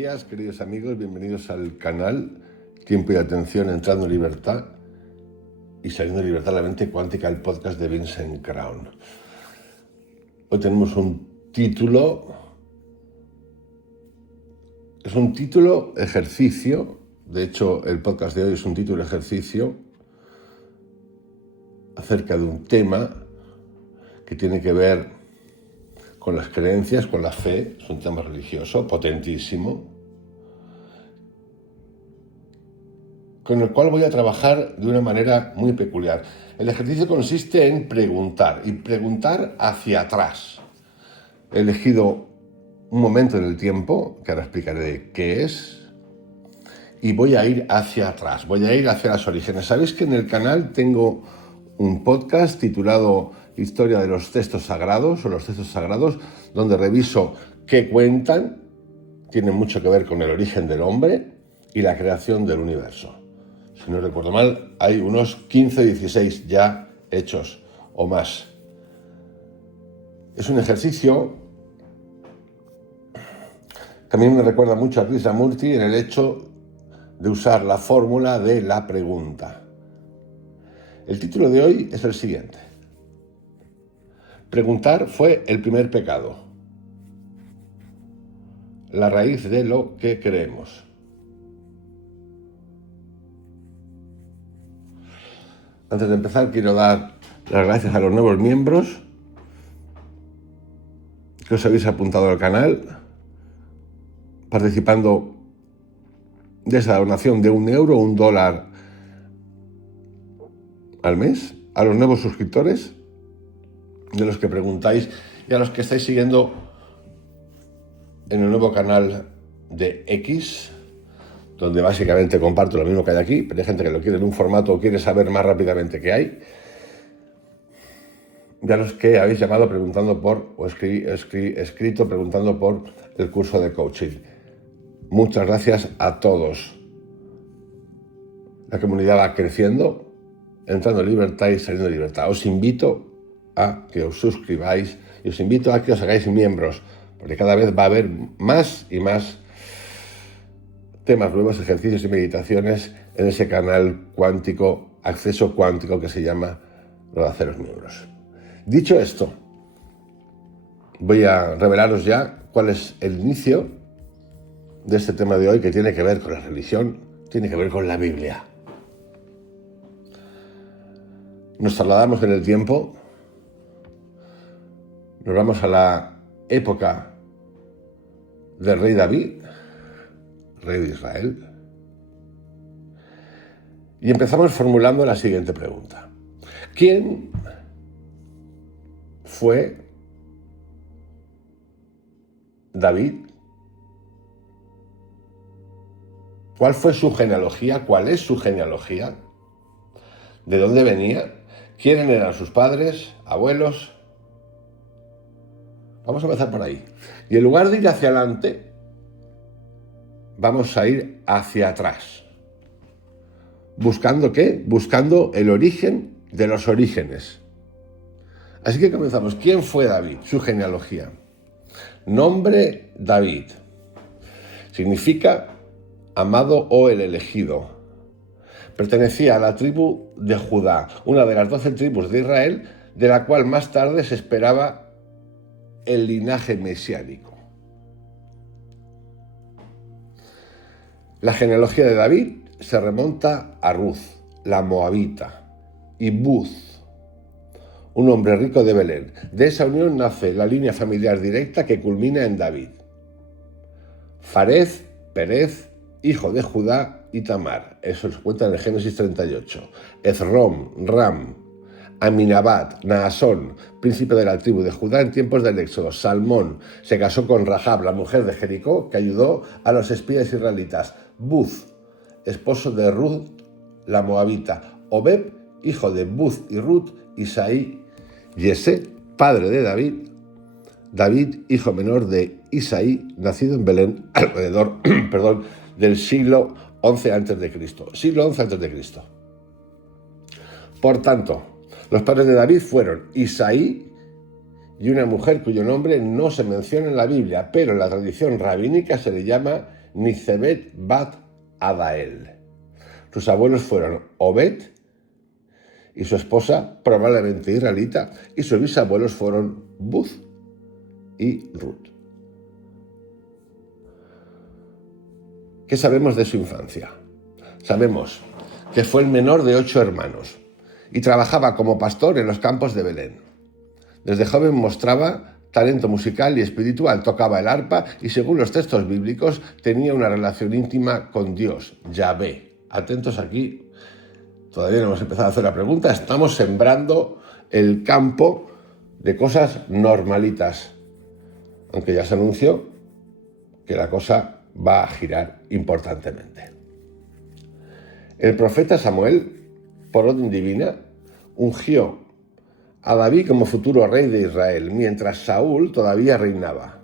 días, queridos amigos, bienvenidos al canal Tiempo y Atención Entrando en Libertad y Saliendo de Libertad, la mente cuántica, el podcast de Vincent Crown. Hoy tenemos un título, es un título ejercicio, de hecho el podcast de hoy es un título ejercicio acerca de un tema que tiene que ver con las creencias, con la fe. Es un tema religioso potentísimo, con el cual voy a trabajar de una manera muy peculiar. El ejercicio consiste en preguntar, y preguntar hacia atrás. He elegido un momento en el tiempo, que ahora explicaré qué es, y voy a ir hacia atrás, voy a ir hacia los orígenes. Sabéis que en el canal tengo un podcast titulado Historia de los textos sagrados o los textos sagrados, donde reviso qué cuentan. Tienen mucho que ver con el origen del hombre y la creación del universo. Si no recuerdo mal, hay unos 15 o 16 ya hechos o más. Es un ejercicio que a mí me recuerda mucho a Krishnamurti en el hecho de usar la fórmula de la pregunta. El título de hoy es el siguiente: preguntar fue el primer pecado, la raíz de lo que creemos. Antes de empezar, quiero dar las gracias a los nuevos miembros que os habéis apuntado al canal, participando de esa donación de €1 o $1 al mes, a los nuevos suscriptores, de los que preguntáis, y a los que estáis siguiendo en el nuevo canal de X, donde básicamente comparto lo mismo que hay aquí, pero hay gente que lo quiere en un formato o quiere saber más rápidamente qué hay. Y a los que habéis llamado preguntando por, o escrito preguntando por el curso de coaching. Muchas gracias a todos. La comunidad va creciendo, entrando en libertad y saliendo de libertad. Os invito a que os suscribáis y os invito a que os hagáis miembros, porque cada vez va a haber más y más temas nuevos, ejercicios y meditaciones en ese canal cuántico, acceso cuántico, que se llama lo de haceros miembros. Dicho esto, voy a revelaros ya cuál es el inicio de este tema de hoy, que tiene que ver con la religión, tiene que ver con la Biblia. Nos trasladamos en el tiempo, nos vamos a la época del rey David, rey de Israel, y empezamos formulando la siguiente pregunta: ¿quién fue David? ¿Cuál fue su genealogía? ¿Cuál es su genealogía? ¿De dónde venía? ¿Quiénes eran sus padres, abuelos? Vamos a empezar por ahí. Y en lugar de ir hacia adelante, vamos a ir hacia atrás. ¿Buscando qué? Buscando el origen de los orígenes. Así que comenzamos. ¿Quién fue David? Su genealogía. Nombre: David. Significa amado o el elegido. Pertenecía a la tribu de Judá, una de las 12 tribus de Israel, de la cual más tarde se esperaba el linaje mesiánico. La genealogía de David se remonta a Ruth, la moabita, y Buz, un hombre rico de Belén. De esa unión nace la línea familiar directa que culmina en David. Farez, Perez, hijo de Judá y Tamar. Eso se cuenta en el Génesis 38. Ezrom, Ram, Aminabad, Naasón, príncipe de la tribu de Judá en tiempos del Éxodo. Salmón se casó con Rahab, la mujer de Jericó, que ayudó a los espías israelitas. Buz, esposo de Ruth, la moabita. Obed, hijo de Buz y Ruth. Isaí, Yesé, padre de David. David, hijo menor de Isaí, nacido en Belén alrededor del siglo XI a.C. Siglo XI a.C. Por tanto, los padres de David fueron Isaí y una mujer cuyo nombre no se menciona en la Biblia, pero en la tradición rabínica se le llama ni Zebed bat Adael. Sus abuelos fueron Obed y su esposa, probablemente israelita, y sus bisabuelos fueron Buz y Ruth. ¿Qué sabemos de su infancia? Sabemos que fue el menor de 8 hermanos y trabajaba como pastor en los campos de Belén. Desde joven mostraba talento musical y espiritual, tocaba el arpa y, según los textos bíblicos, tenía una relación íntima con Dios, Yahvé. Atentos aquí, todavía no hemos empezado a hacer la pregunta, estamos sembrando el campo de cosas normalitas, aunque ya se anunció que la cosa va a girar importantemente. El profeta Samuel, por orden divina, ungió a David como futuro rey de Israel, mientras Saúl todavía reinaba.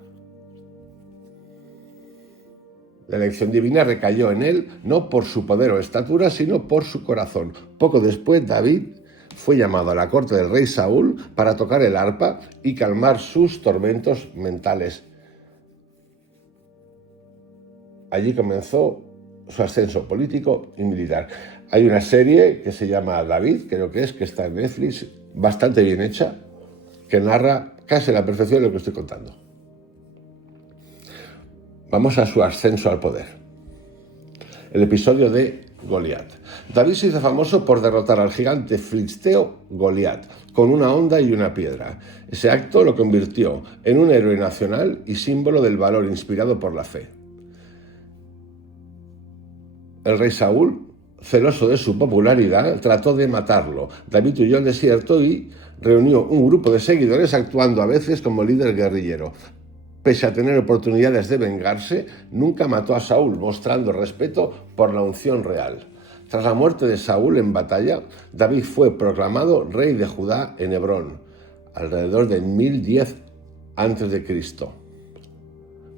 La elección divina recayó en él no por su poder o estatura, sino por su corazón. Poco después, David fue llamado a la corte del rey Saúl para tocar el arpa y calmar sus tormentos mentales. Allí comenzó su ascenso político y militar. Hay una serie que se llama David, creo que está en Netflix, bastante bien hecha, que narra casi a la perfección lo que estoy contando. Vamos a su ascenso al poder. El episodio de Goliat. David se hizo famoso por derrotar al gigante filisteo Goliat con una honda y una piedra. Ese acto lo convirtió en un héroe nacional y símbolo del valor inspirado por la fe. El rey Saúl, celoso de su popularidad, trató de matarlo. David huyó al desierto y reunió un grupo de seguidores, actuando a veces como líder guerrillero. Pese a tener oportunidades de vengarse, nunca mató a Saúl, mostrando respeto por la unción real. Tras la muerte de Saúl en batalla, David fue proclamado rey de Judá en Hebrón, alrededor de 1010 a.C.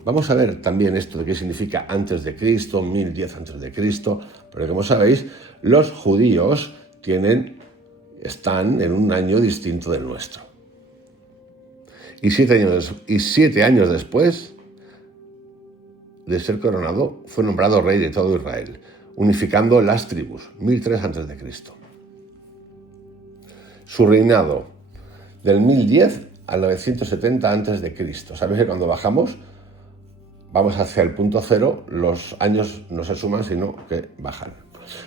Vamos a ver también esto de qué significa antes de Cristo, 1010 a.C., porque como sabéis, los judíos están en un año distinto del nuestro. Y 7 años después de ser coronado, fue nombrado rey de todo Israel, unificando las tribus, 1003 a.C. Su reinado, del 1010 al 970 a.C. Sabéis que cuando bajamos, vamos hacia el punto cero, los años no se suman, sino que bajan.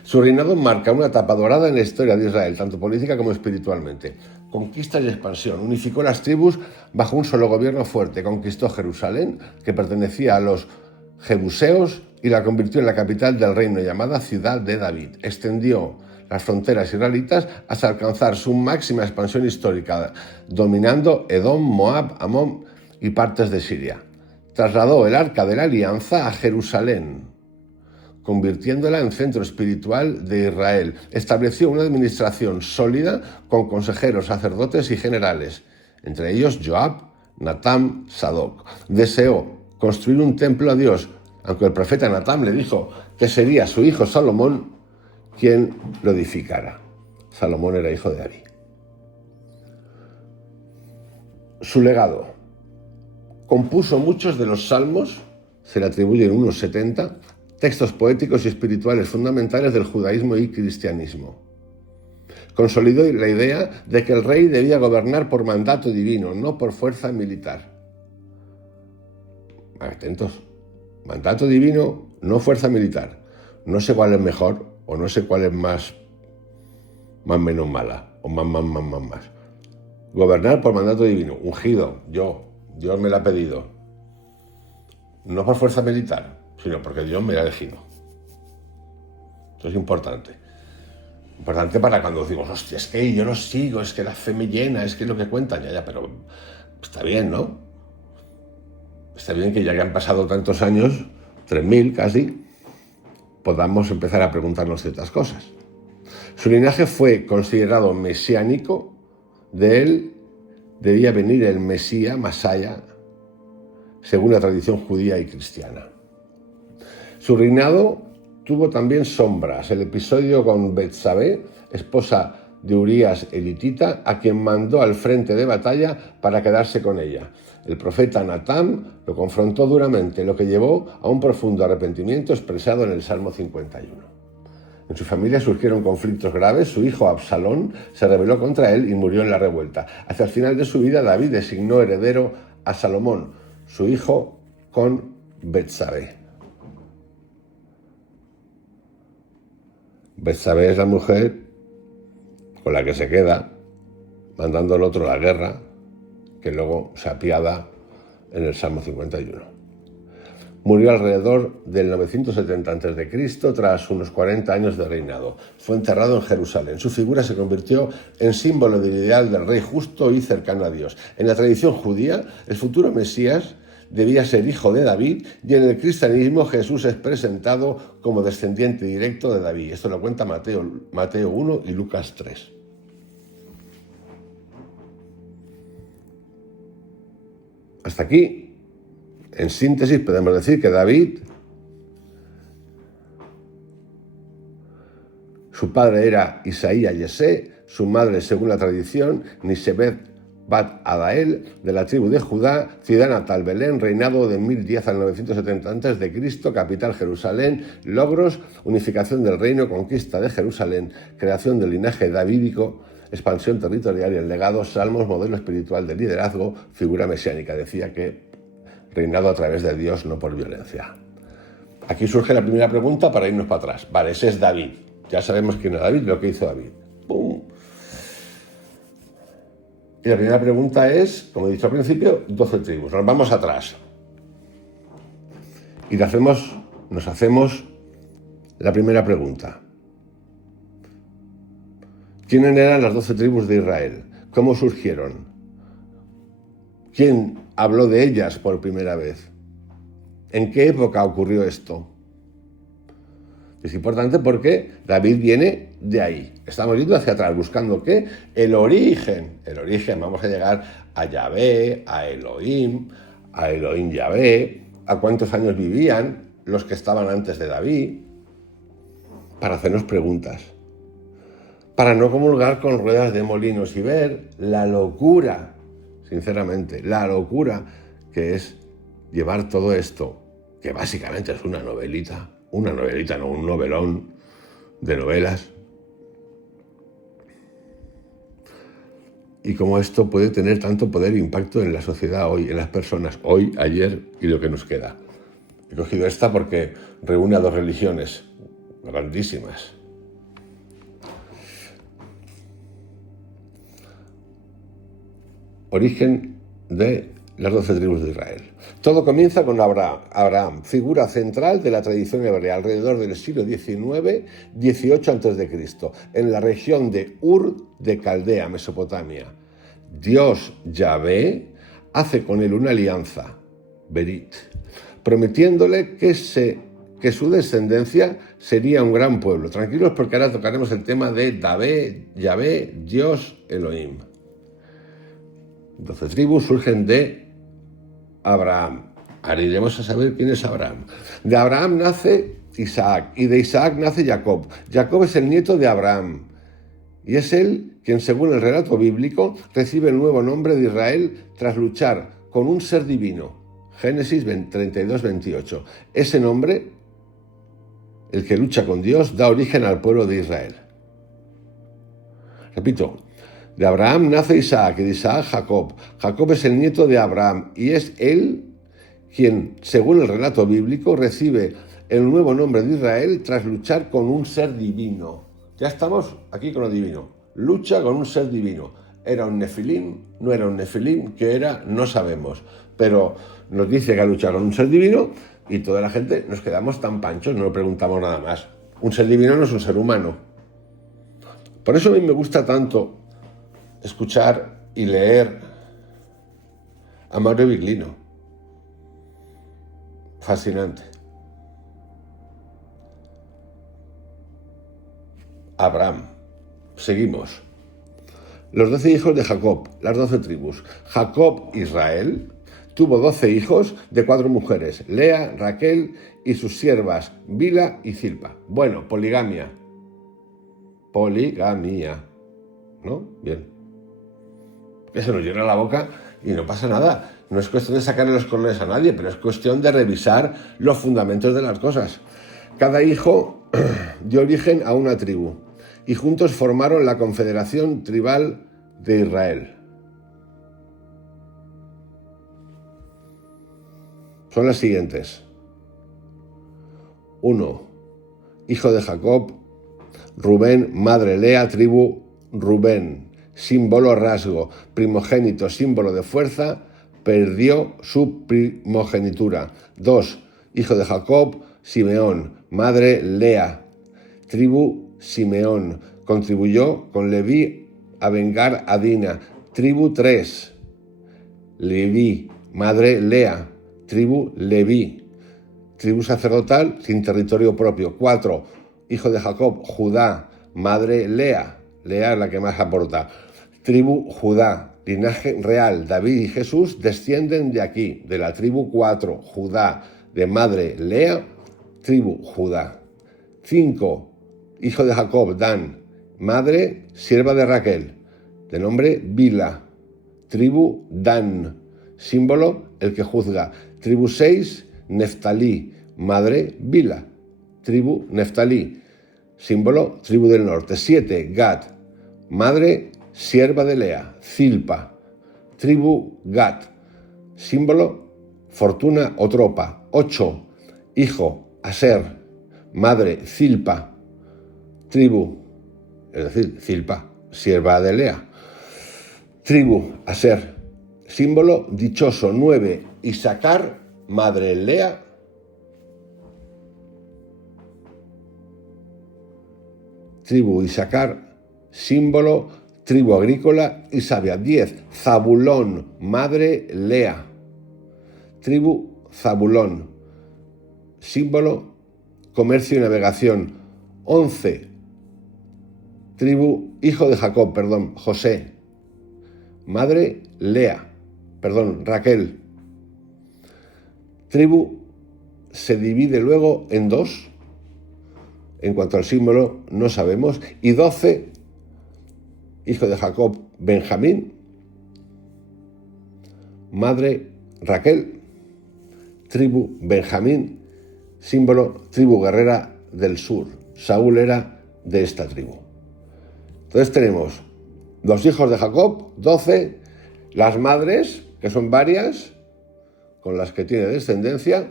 Su reinado marca una etapa dorada en la historia de Israel, tanto política como espiritualmente. Conquista y expansión. Unificó las tribus bajo un solo gobierno fuerte. Conquistó Jerusalén, que pertenecía a los jebuseos, y la convirtió en la capital del reino, llamada Ciudad de David. Extendió las fronteras israelitas hasta alcanzar su máxima expansión histórica, dominando Edom, Moab, Amón y partes de Siria. Trasladó el Arca de la Alianza a Jerusalén, convirtiéndola en centro espiritual de Israel. Estableció una administración sólida con consejeros, sacerdotes y generales, entre ellos Joab, Natán, Sadoc. Deseó construir un templo a Dios, aunque el profeta Natán le dijo que sería su hijo Salomón quien lo edificara. Salomón era hijo de David. Su legado. Compuso muchos de los salmos, se le atribuyen unos 70, textos poéticos y espirituales fundamentales del judaísmo y cristianismo. Consolidó la idea de que el rey debía gobernar por mandato divino, no por fuerza militar. Atentos, mandato divino, no fuerza militar. No sé cuál es mejor, o no sé cuál es más menos mala, o más. Gobernar por mandato divino, ungido, Dios me lo ha pedido. No por fuerza militar, sino porque Dios me lo ha elegido. Esto es importante. Importante para cuando decimos, hostia, es que yo lo sigo, es que la fe me llena, es que es lo que cuentan, ya, pero está bien, ¿no? Está bien que ya que han pasado tantos años, 3000 casi, podamos empezar a preguntarnos ciertas cosas. Su linaje fue considerado mesiánico, de él debía venir el Mesías, Masaya, según la tradición judía y cristiana. Su reinado tuvo también sombras. El episodio con Betsabé, esposa de Urías elitita, a quien mandó al frente de batalla para quedarse con ella. El profeta Natán lo confrontó duramente, lo que llevó a un profundo arrepentimiento expresado en el Salmo 51. En su familia surgieron conflictos graves, su hijo Absalón se rebeló contra él y murió en la revuelta. Hacia el final de su vida, David designó heredero a Salomón, su hijo, con Betsabé. Betsabé es la mujer con la que se queda, mandando al otro a la guerra, que luego se apiada en el Salmo 51. Murió alrededor del 970 a.C. tras unos 40 años de reinado. Fue enterrado en Jerusalén. Su figura se convirtió en símbolo del ideal del rey justo y cercano a Dios. En la tradición judía, el futuro Mesías debía ser hijo de David, y en el cristianismo Jesús es presentado como descendiente directo de David. Esto lo cuenta Mateo 1 y Lucas 3. Hasta aquí. En síntesis, podemos decir que David, su padre era Isaías Yesé, su madre, según la tradición, Nisebet Bat Adael, de la tribu de Judá, ciudad natal Belén, reinado de 1010 al 970 a.C., capital Jerusalén, logros, unificación del reino, conquista de Jerusalén, creación del linaje davídico, expansión territorial y el legado, salmos, modelo espiritual de liderazgo, figura mesiánica. Decía que reinado a través de Dios, no por violencia. Aquí surge la primera pregunta para irnos para atrás. Vale, ese es David. Ya sabemos quién es David, lo que hizo David. ¡Pum! Y la primera pregunta es, como he dicho al principio, 12 tribus. Nos vamos atrás. Y nos hacemos la primera pregunta. ¿Quiénes eran las 12 tribus de Israel? ¿Cómo surgieron? ¿Quién habló de ellas por primera vez? ¿En qué época ocurrió esto? Es importante porque David viene de ahí. Estamos yendo hacia atrás, buscando ¿qué? El origen. El origen, vamos a llegar a Yahvé, a Elohim Yahvé, a cuántos años vivían los que estaban antes de David, para hacernos preguntas. Para no comulgar con ruedas de molinos y ver la locura, sinceramente, la locura que es llevar todo esto, que básicamente es una novelita, no, un novelón de novelas, y cómo esto puede tener tanto poder e impacto en la sociedad hoy, en las personas, hoy, ayer y lo que nos queda. He cogido esta porque reúne a dos religiones grandísimas. Origen de las 12 tribus de Israel. Todo comienza con Abraham, figura central de la tradición hebrea, alrededor del siglo XIX, 18 a.C., en la región de Ur de Caldea, Mesopotamia. Dios Yahvé hace con él una alianza, Berit, prometiéndole que su descendencia sería un gran pueblo. Tranquilos, porque ahora tocaremos el tema de Yahvé, Dios, Elohim. 12 tribus surgen de Abraham. Ahora iremos a saber quién es Abraham. De Abraham nace Isaac y de Isaac nace Jacob. Jacob es el nieto de Abraham y es él quien, según el relato bíblico, recibe el nuevo nombre de Israel tras luchar con un ser divino. Génesis 32-28. Ese nombre, el que lucha con Dios, da origen al pueblo de Israel. Repito. De Abraham nace Isaac y de Isaac Jacob. Jacob es el nieto de Abraham y es él quien, según el relato bíblico, recibe el nuevo nombre de Israel tras luchar con un ser divino. Ya estamos aquí con lo divino. Lucha con un ser divino. ¿Era un nefilim? ¿No era un nefilim? ¿Qué era? No sabemos. Pero nos dice que ha luchado con un ser divino y toda la gente nos quedamos tan panchos, no preguntamos nada más. Un ser divino no es un ser humano. Por eso a mí me gusta tanto escuchar y leer a Mauro Biglino. Fascinante. Abraham. Seguimos. Los 12 hijos de Jacob, las 12 tribus. Jacob, Israel, tuvo 12 hijos de 4 mujeres, Lea, Raquel y sus siervas, Bila y Zilpa. Bueno, poligamia. ¿no? Bien. Que se nos llena la boca y no pasa nada. No es cuestión de sacarle los colores a nadie, pero es cuestión de revisar los fundamentos de las cosas. Cada hijo dio origen a una tribu y juntos formaron la Confederación Tribal de Israel. Son las siguientes. 1. Hijo de Jacob, Rubén, madre Lea, tribu Rubén, símbolo rasgo, primogénito, símbolo de fuerza, perdió su primogenitura. 2. Hijo de Jacob, Simeón, madre Lea, tribu Simeón, contribuyó con Leví a vengar a Dina. Tribu 3. Leví, madre Lea, tribu Leví, tribu sacerdotal sin territorio propio. 4. Hijo de Jacob, Judá, madre Lea, Lea es la que más aporta, tribu Judá, linaje real. David y Jesús descienden de aquí, de la tribu 4, Judá, de madre Lea, tribu Judá. 5. Hijo de Jacob, Dan, madre sierva de Raquel, de nombre Bila, tribu Dan, símbolo el que juzga. Tribu 6, Neftalí, madre Bila, tribu Neftalí, símbolo tribu del norte. 7, Gad, madre sierva de Lea, Zilpa, tribu Gad, símbolo fortuna o tropa. 8, hijo Aser, madre Zilpa, tribu, es decir, Zilpa, sierva de Lea, tribu Aser, símbolo dichoso. 9, Isacar, madre Lea, tribu Isacar, símbolo tribu agrícola y sabia. 10, Zabulón, madre Lea, tribu Zabulón, símbolo comercio y navegación. 11, tribu hijo de Jacob, José, madre Lea, Raquel. Tribu se divide luego en 2, en cuanto al símbolo no sabemos, y 12, hijo de Jacob, Benjamín, madre Raquel, tribu Benjamín, símbolo tribu guerrera del sur. Saúl era de esta tribu. Entonces tenemos los hijos de Jacob, 12, las madres, que son varias, con las que tiene descendencia,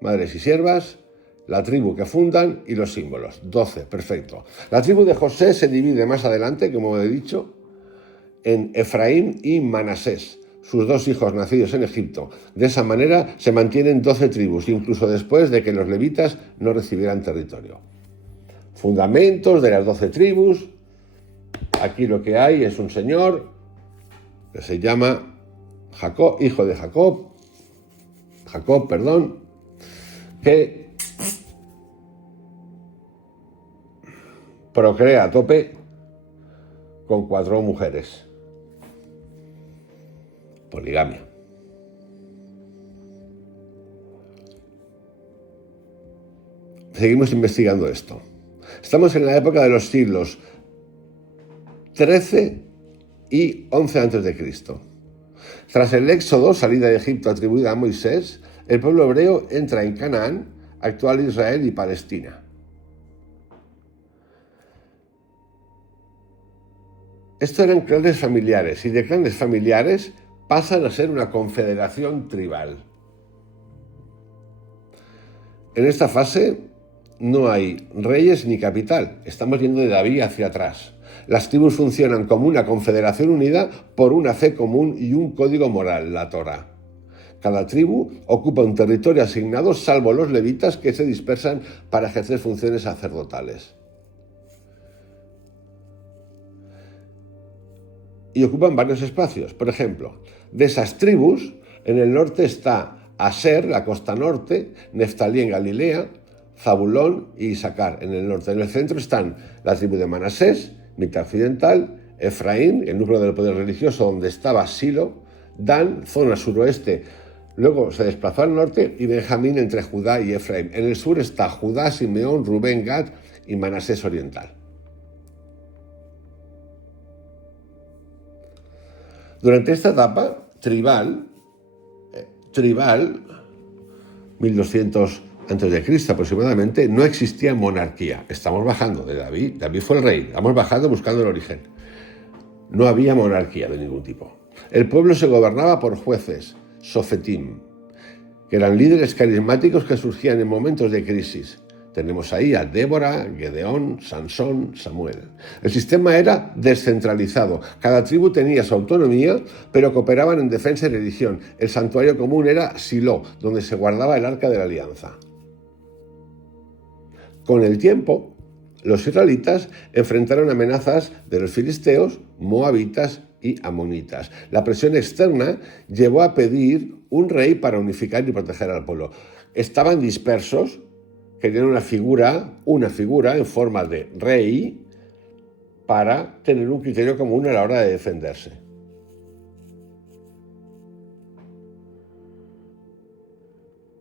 madres y siervas, la tribu que fundan y los símbolos. 12, perfecto. La tribu de José se divide más adelante, como he dicho, en Efraín y Manasés, sus 2 hijos nacidos en Egipto. De esa manera se mantienen 12 tribus, incluso después de que los levitas no recibieran territorio. Fundamentos de las 12 tribus. Aquí lo que hay es un señor que se llama Jacob, hijo de Jacob, que procrea a tope con 4 mujeres. Poligamia. Seguimos investigando esto. Estamos en la época de los siglos 13 y 11 a.C. Tras el éxodo, salida de Egipto atribuida a Moisés, el pueblo hebreo entra en Canaán, actual Israel y Palestina. Estos eran clanes familiares y de clanes familiares pasan a ser una confederación tribal. En esta fase no hay reyes ni capital, estamos yendo de David hacia atrás. Las tribus funcionan como una confederación unida por una fe común y un código moral, la Torá. Cada tribu ocupa un territorio asignado, salvo los levitas que se dispersan para ejercer funciones sacerdotales. Y ocupan varios espacios. Por ejemplo, de esas tribus, en el norte está Aser, la costa norte, Neftalí en Galilea, Zabulón y Isacar en el norte. En el centro están la tribu de Manasés, mitad occidental, Efraín, el núcleo del poder religioso donde estaba Silo, Dan, zona suroeste, luego se desplazó al norte, y Benjamín entre Judá y Efraín. En el sur está Judá, Simeón, Rubén, Gad y Manasés oriental. Durante esta etapa tribal, 1200 antes de Cristo aproximadamente, no existía monarquía. Estamos bajando de David. David fue el rey. Estamos bajando buscando el origen. No había monarquía de ningún tipo. El pueblo se gobernaba por jueces, sofetim, que eran líderes carismáticos que surgían en momentos de crisis. Tenemos ahí a Débora, Gedeón, Sansón, Samuel. El sistema era descentralizado. Cada tribu tenía su autonomía, pero cooperaban en defensa y religión. El santuario común era Silo, donde se guardaba el arca de la alianza. Con el tiempo, los israelitas enfrentaron amenazas de los filisteos, moabitas y amonitas. La presión externa llevó a pedir un rey para unificar y proteger al pueblo. Estaban dispersos, querían una figura en forma de rey para tener un criterio común a la hora de defenderse.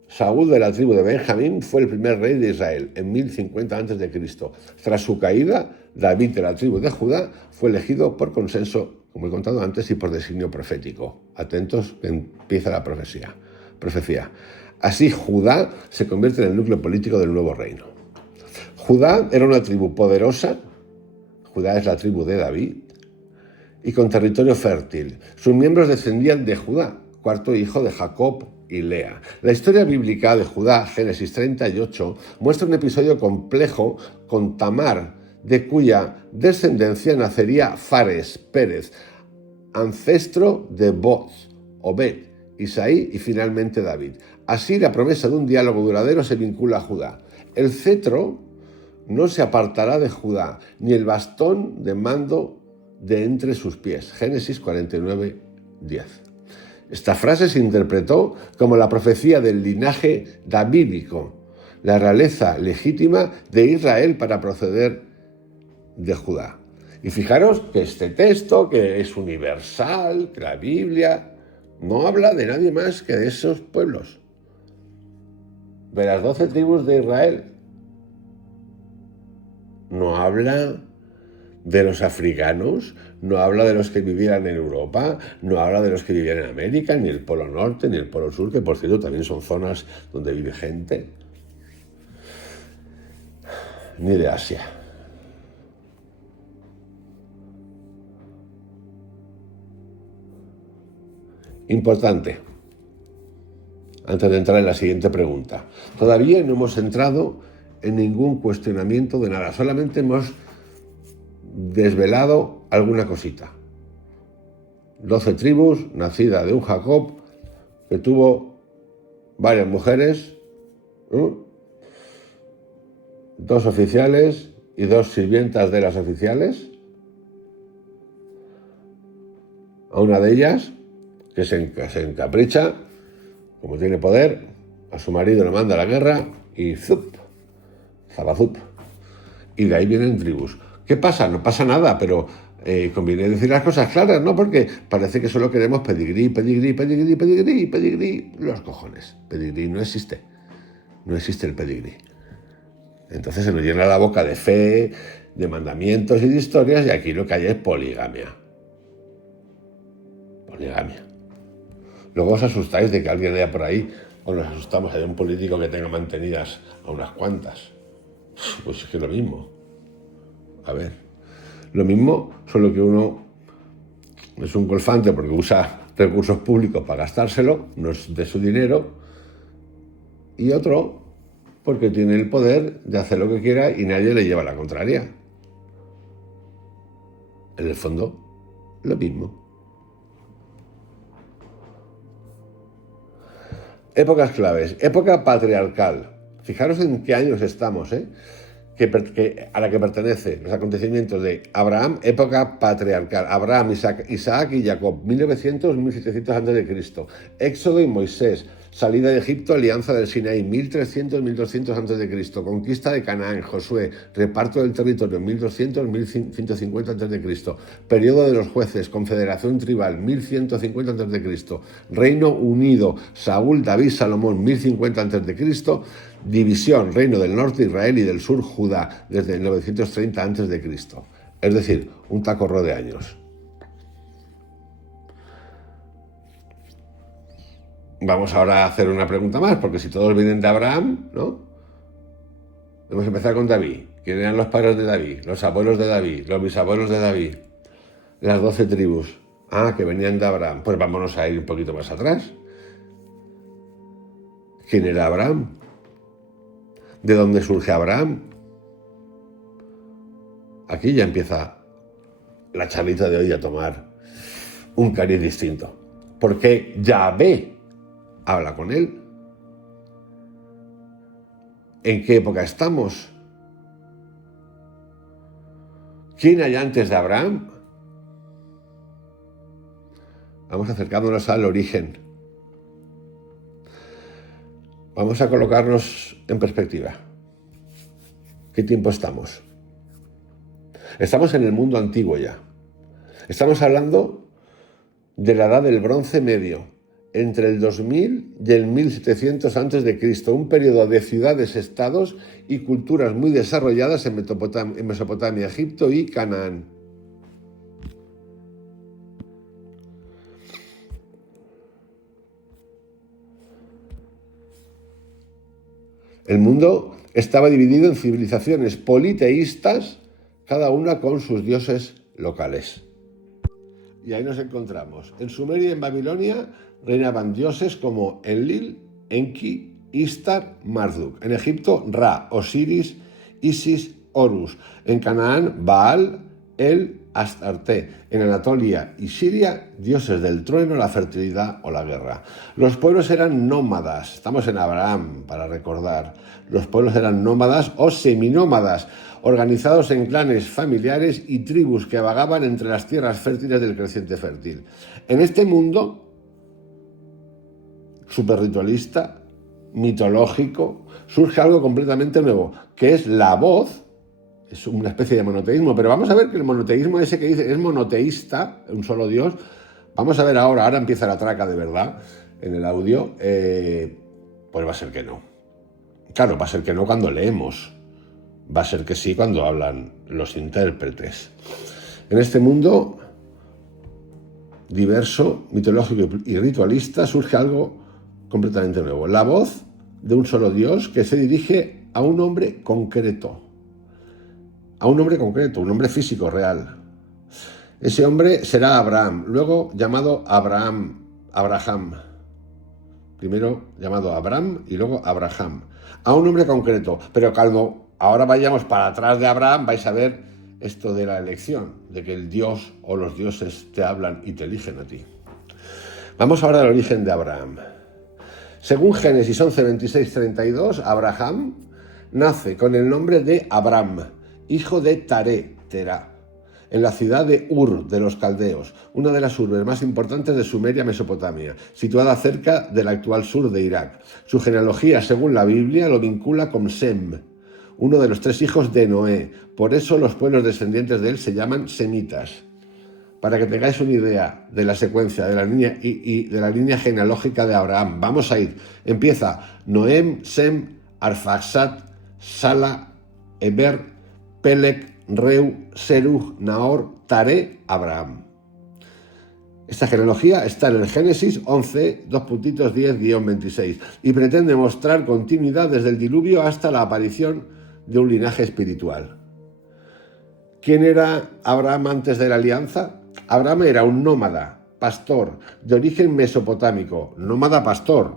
Saúl de la tribu de Benjamín fue el primer rey de Israel en 1050 a.C. Tras su caída, David de la tribu de Judá fue elegido por consenso, como he contado antes, y por designio profético. Atentos, que empieza la profecía. Así Judá se convierte en el núcleo político del nuevo reino. Judá era una tribu poderosa, Judá es la tribu de David, y con territorio fértil. Sus miembros descendían de Judá, cuarto hijo de Jacob y Lea. La historia bíblica de Judá, Génesis 38, muestra un episodio complejo con Tamar, de cuya descendencia nacería Fares, Pérez, ancestro de Boz, Obed, Isaí y finalmente David. Así la promesa de un diálogo duradero se vincula a Judá. El cetro no se apartará de Judá, ni el bastón de mando de entre sus pies. Génesis 49, 10. Esta frase se interpretó como la profecía del linaje davídico, la realeza legítima de Israel para proceder de Judá. Y fijaros que este texto, que es universal, que la Biblia no habla de nadie más que de esos pueblos, de las 12 tribus de Israel. No habla de los africanos, no habla de los que vivieran en Europa, no habla de los que vivían en América, ni el Polo Norte, ni el Polo Sur, que por cierto también son zonas donde vive gente, ni de Asia. Importante, antes de entrar en la siguiente pregunta, todavía no hemos entrado en ningún cuestionamiento de nada, solamente hemos desvelado alguna cosita. 12 tribus, nacida de un Jacob que tuvo varias mujeres, 2 oficiales y 2 sirvientas de las oficiales. A una de ellas, que se encapricha, como tiene poder, a su marido le manda a la guerra y ¡zup! Zabazup. Y de ahí vienen tribus. ¿Qué pasa? No pasa nada, pero conviene decir las cosas claras, ¿no? Porque parece que solo queremos pedigrí. Los cojones. Pedigrí no existe. No existe el pedigrí. Entonces se nos llena la boca de fe, de mandamientos y de historias, y aquí lo que hay es poligamia. Poligamia. Luego os asustáis de que alguien haya por ahí, o nos asustamos de un político que tenga mantenidas a unas cuantas. Pues es que es lo mismo. A ver, lo mismo, solo que uno es un golfante porque usa recursos públicos para gastárselo, no es de su dinero, y otro porque tiene el poder de hacer lo que quiera y nadie le lleva la contraria. En el fondo, lo mismo. Épocas claves. Época patriarcal. Fijaros en qué años estamos, a la que pertenece los acontecimientos de Abraham, época patriarcal. Abraham, Isaac y Jacob, 1900-1700 a.C. Éxodo y Moisés, salida de Egipto, alianza del Sinaí, 1300-1200 a.C. Conquista de Canaán, Josué, reparto del territorio, 1200-1150 a.C. Periodo de los jueces, confederación tribal, 1150 a.C. Reino unido, Saúl, David, Salomón, 1050 a.C. División, Reino del Norte, Israel, y del Sur, Judá, desde el 930 a.C. Es decir, un tacorro de años. vamos ahora a hacer una pregunta más, porque si todos vienen de Abraham, ¿no? Vamos a empezar con David. ¿Quién eran los padres de David? Los abuelos de David, los bisabuelos de David, las 12 tribus. Ah, que venían de Abraham. Pues vámonos a ir un poquito más atrás. ¿Quién era Abraham? ¿De dónde surge Abraham? Aquí ya empieza la charlita de hoy a tomar un cariz distinto. Porque Yahvé habla con él. ¿En qué época estamos? ¿Quién hay antes de Abraham? Vamos acercándonos al origen. Vamos a colocarnos en perspectiva. ¿Qué tiempo estamos? Estamos en el mundo antiguo ya. Estamos hablando de la edad del Bronce Medio, entre el 2000 y el 1700 a.C., un periodo de ciudades-estados y culturas muy desarrolladas en Mesopotamia, Egipto y Canaán. El mundo estaba dividido en civilizaciones politeístas, cada una con sus dioses locales. Y ahí nos encontramos. En Sumeria y en Babilonia reinaban dioses como Enlil, Enki, Istar, Marduk. En Egipto, Ra, Osiris, Isis, Horus. En Canaán, Baal, El, Astarte. En Anatolia y Siria, dioses del trueno, la fertilidad o la guerra. Los pueblos eran nómadas. Estamos en Abraham, para recordar. Los pueblos eran nómadas o seminómadas, organizados en clanes familiares y tribus que vagaban entre las tierras fértiles del creciente fértil. En este mundo superritualista, mitológico, surge algo completamente nuevo, que es la voz. Es una especie de monoteísmo, pero vamos a ver que el monoteísmo ese que dice es monoteísta, un solo Dios. Vamos a ver ahora empieza la traca de verdad en el audio, pues va a ser que no. Claro, va a ser que no cuando leemos, va a ser que sí cuando hablan los intérpretes. En este mundo diverso, mitológico y ritualista surge algo completamente nuevo. La voz de un solo Dios que se dirige a un hombre concreto. A un hombre concreto, un hombre físico, real. Ese hombre será Abraham, luego llamado Abraham. Primero llamado Abraham y luego Abraham. A un hombre concreto. Pero cuando ahora vayamos para atrás de Abraham, vais a ver esto de la elección, de que el Dios o los dioses te hablan y te eligen a ti. Vamos ahora al origen de Abraham. Según Génesis 11:26-32, Abraham nace con el nombre de Abram, hijo de Terah, en la ciudad de Ur de los Caldeos, una de las urbes más importantes de Sumeria, Mesopotamia, situada cerca del actual sur de Irak. Su genealogía, según la Biblia, lo vincula con Sem, uno de los 3 hijos de Noé. Por eso los pueblos descendientes de él se llaman semitas. Para que tengáis una idea de la secuencia de la línea y de la línea genealógica de Abraham, vamos a ir. Empieza Noem, Sem, Arfaxad, Sala, Eber, Peleg, Reu, Serug, Nahor, Taré, Abraham. Esta genealogía está en el Génesis 11, 2.10-26 y pretende mostrar continuidad desde el diluvio hasta la aparición de un linaje espiritual. ¿Quién era Abraham antes de la alianza? Abraham era un nómada, pastor, de origen mesopotámico. Nómada pastor.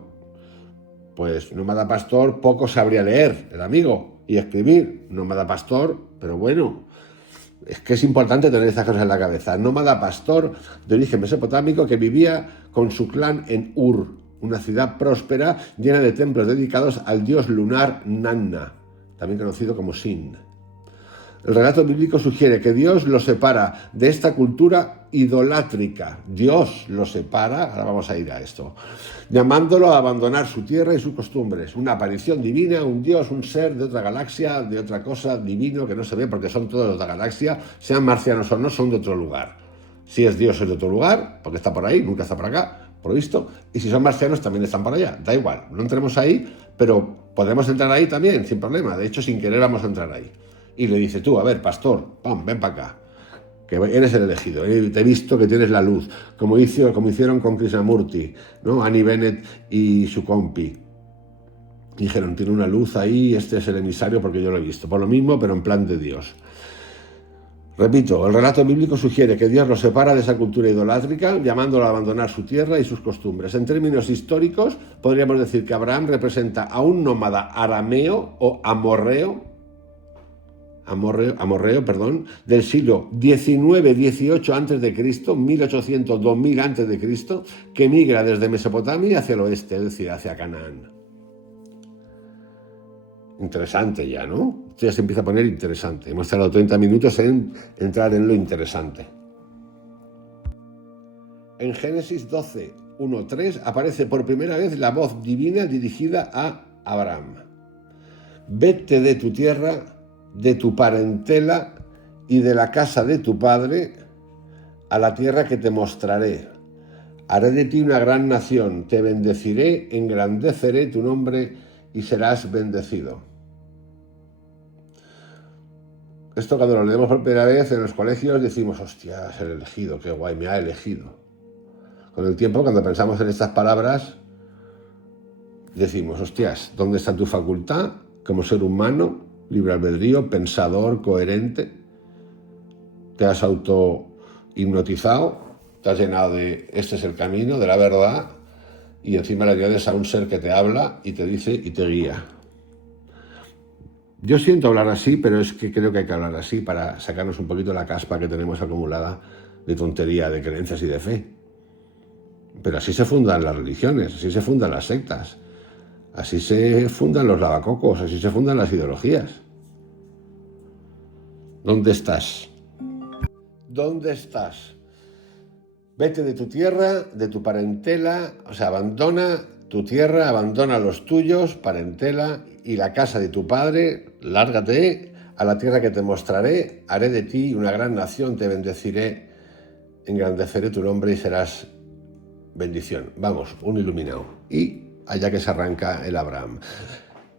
Pues nómada pastor poco sabría leer, el amigo, y escribir. Nómada pastor, pero bueno, es que es importante tener estas cosas en la cabeza. Nómada pastor de origen mesopotámico que vivía con su clan en Ur, una ciudad próspera llena de templos dedicados al dios lunar Nanna, también conocido como Sin. El relato bíblico sugiere que Dios lo separa de esta cultura idolátrica. Dios lo separa, ahora vamos a ir a esto, llamándolo a abandonar su tierra y sus costumbres. Una aparición divina, un Dios, un ser de otra galaxia, de otra cosa, divino, que no se ve porque son todos de otra galaxia, sean marcianos o no, son de otro lugar. Si es Dios es de otro lugar, porque está por ahí, nunca está por acá, por lo visto, y si son marcianos también están por allá, da igual, no entremos ahí, pero podremos entrar ahí también, sin problema, de hecho sin querer vamos a entrar ahí. Y le dice, tú, a ver, pastor, pam, ven para acá, que eres el elegido. Te he visto que tienes la luz, como hicieron con Krishnamurti, ¿no? Annie Bennett y su compi. Dijeron, tiene una luz ahí, este es el emisario porque yo lo he visto. Por lo mismo, pero en plan de Dios. Repito, el relato bíblico sugiere que Dios los separa de esa cultura idolátrica, llamándolo a abandonar su tierra y sus costumbres. En términos históricos, podríamos decir que Abraham representa a un nómada arameo o amorreo, del siglo XIX-XVIII a.C., 1800-2000 a.C., que migra desde Mesopotamia hacia el oeste, es decir, hacia Canaán. Interesante ya, ¿no? Esto ya se empieza a poner interesante. Hemos tardado 30 minutos en entrar en lo interesante. En Génesis 12, 1-3 aparece por primera vez la voz divina dirigida a Abraham. Vete de tu tierra, de tu parentela y de la casa de tu padre a la tierra que te mostraré. Haré de ti una gran nación, te bendeciré, engrandeceré tu nombre y serás bendecido. Esto cuando lo leemos por primera vez en los colegios decimos, hostia, es el elegido, qué guay, me ha elegido. Con el tiempo, cuando pensamos en estas palabras, decimos, hostias, ¿dónde está tu facultad como ser humano, libre albedrío, pensador, coherente? Te has auto-hipnotizado, te has llenado de este es el camino, de la verdad, y encima le añades a un ser que te habla y te dice y te guía. Yo siento hablar así, pero es que creo que hay que hablar así para sacarnos un poquito la caspa que tenemos acumulada de tontería, de creencias y de fe. Pero así se fundan las religiones, así se fundan las sectas, así se fundan los lavacocos, así se fundan las ideologías. ¿Dónde estás? ¿Dónde estás? Vete de tu tierra, de tu parentela, o sea, abandona tu tierra, abandona los tuyos, parentela y la casa de tu padre, lárgate a la tierra que te mostraré, haré de ti una gran nación, te bendeciré, engrandeceré tu nombre y serás bendición. Vamos, un iluminado. Y allá que se arranca el Abraham.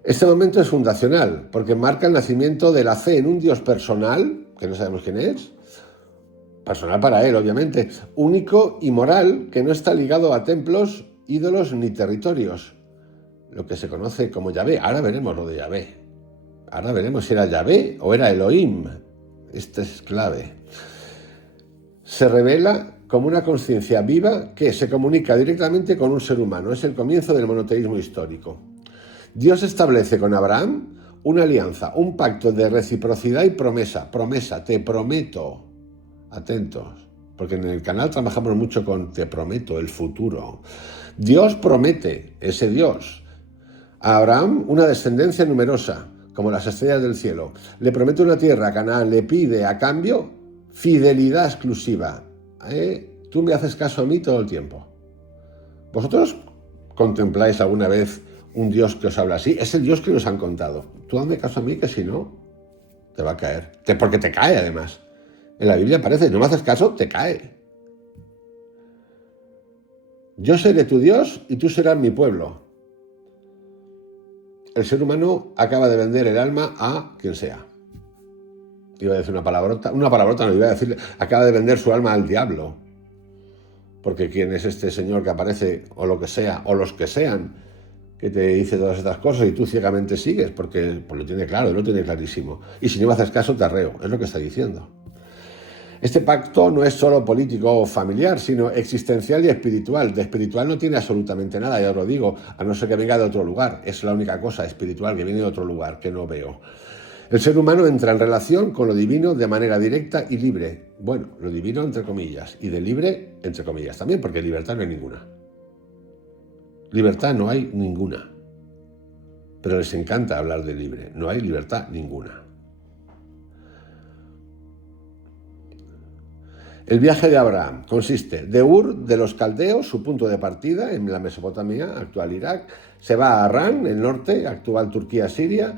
Este momento es fundacional, porque marca el nacimiento de la fe en un Dios personal, que no sabemos quién es, personal para él, obviamente, único y moral, que no está ligado a templos, ídolos ni territorios, lo que se conoce como Yahvé. Ahora veremos lo de Yahvé. Ahora veremos si era Yahvé o era Elohim. Este es clave. Se revela como una conciencia viva que se comunica directamente con un ser humano. Es el comienzo del monoteísmo histórico. Dios establece con Abraham una alianza, un pacto de reciprocidad y promesa. Promesa, te prometo. Atentos, porque en el canal trabajamos mucho con te prometo, el futuro. Dios promete, ese Dios, a Abraham una descendencia numerosa, como las estrellas del cielo. Le promete una tierra, Canaán, le pide a cambio fidelidad exclusiva. Tú me haces caso a mí todo el tiempo. ¿Vosotros contempláis alguna vez un Dios que os habla así? Es el Dios que nos han contado. Tú hazme caso a mí, que si no, te va a caer. Porque te cae, además. En la Biblia aparece, no me haces caso, te cae. Yo seré tu Dios y tú serás mi pueblo. El ser humano acaba de vender el alma a quien sea. Iba a decir una palabrota no, iba a decir, acaba de vender su alma al diablo. Porque quién es este señor que aparece, o lo que sea, o los que sean, que te dice todas estas cosas y tú ciegamente sigues, porque pues lo tiene claro, lo tiene clarísimo. Y si no me haces caso, te arreo, es lo que está diciendo. Este pacto no es solo político o familiar, sino existencial y espiritual. De espiritual no tiene absolutamente nada, ya os lo digo, a no ser que venga de otro lugar. Es la única cosa espiritual que viene de otro lugar, que no veo. El ser humano entra en relación con lo divino de manera directa y libre. Bueno, lo divino entre comillas, y de libre entre comillas también, porque libertad no hay ninguna. Libertad no hay ninguna. Pero les encanta hablar de libre. No hay libertad ninguna. El viaje de Abraham consiste de Ur de los Caldeos, su punto de partida en la Mesopotamia, actual Irak, se va a Harán, el norte, actual Turquía, Siria.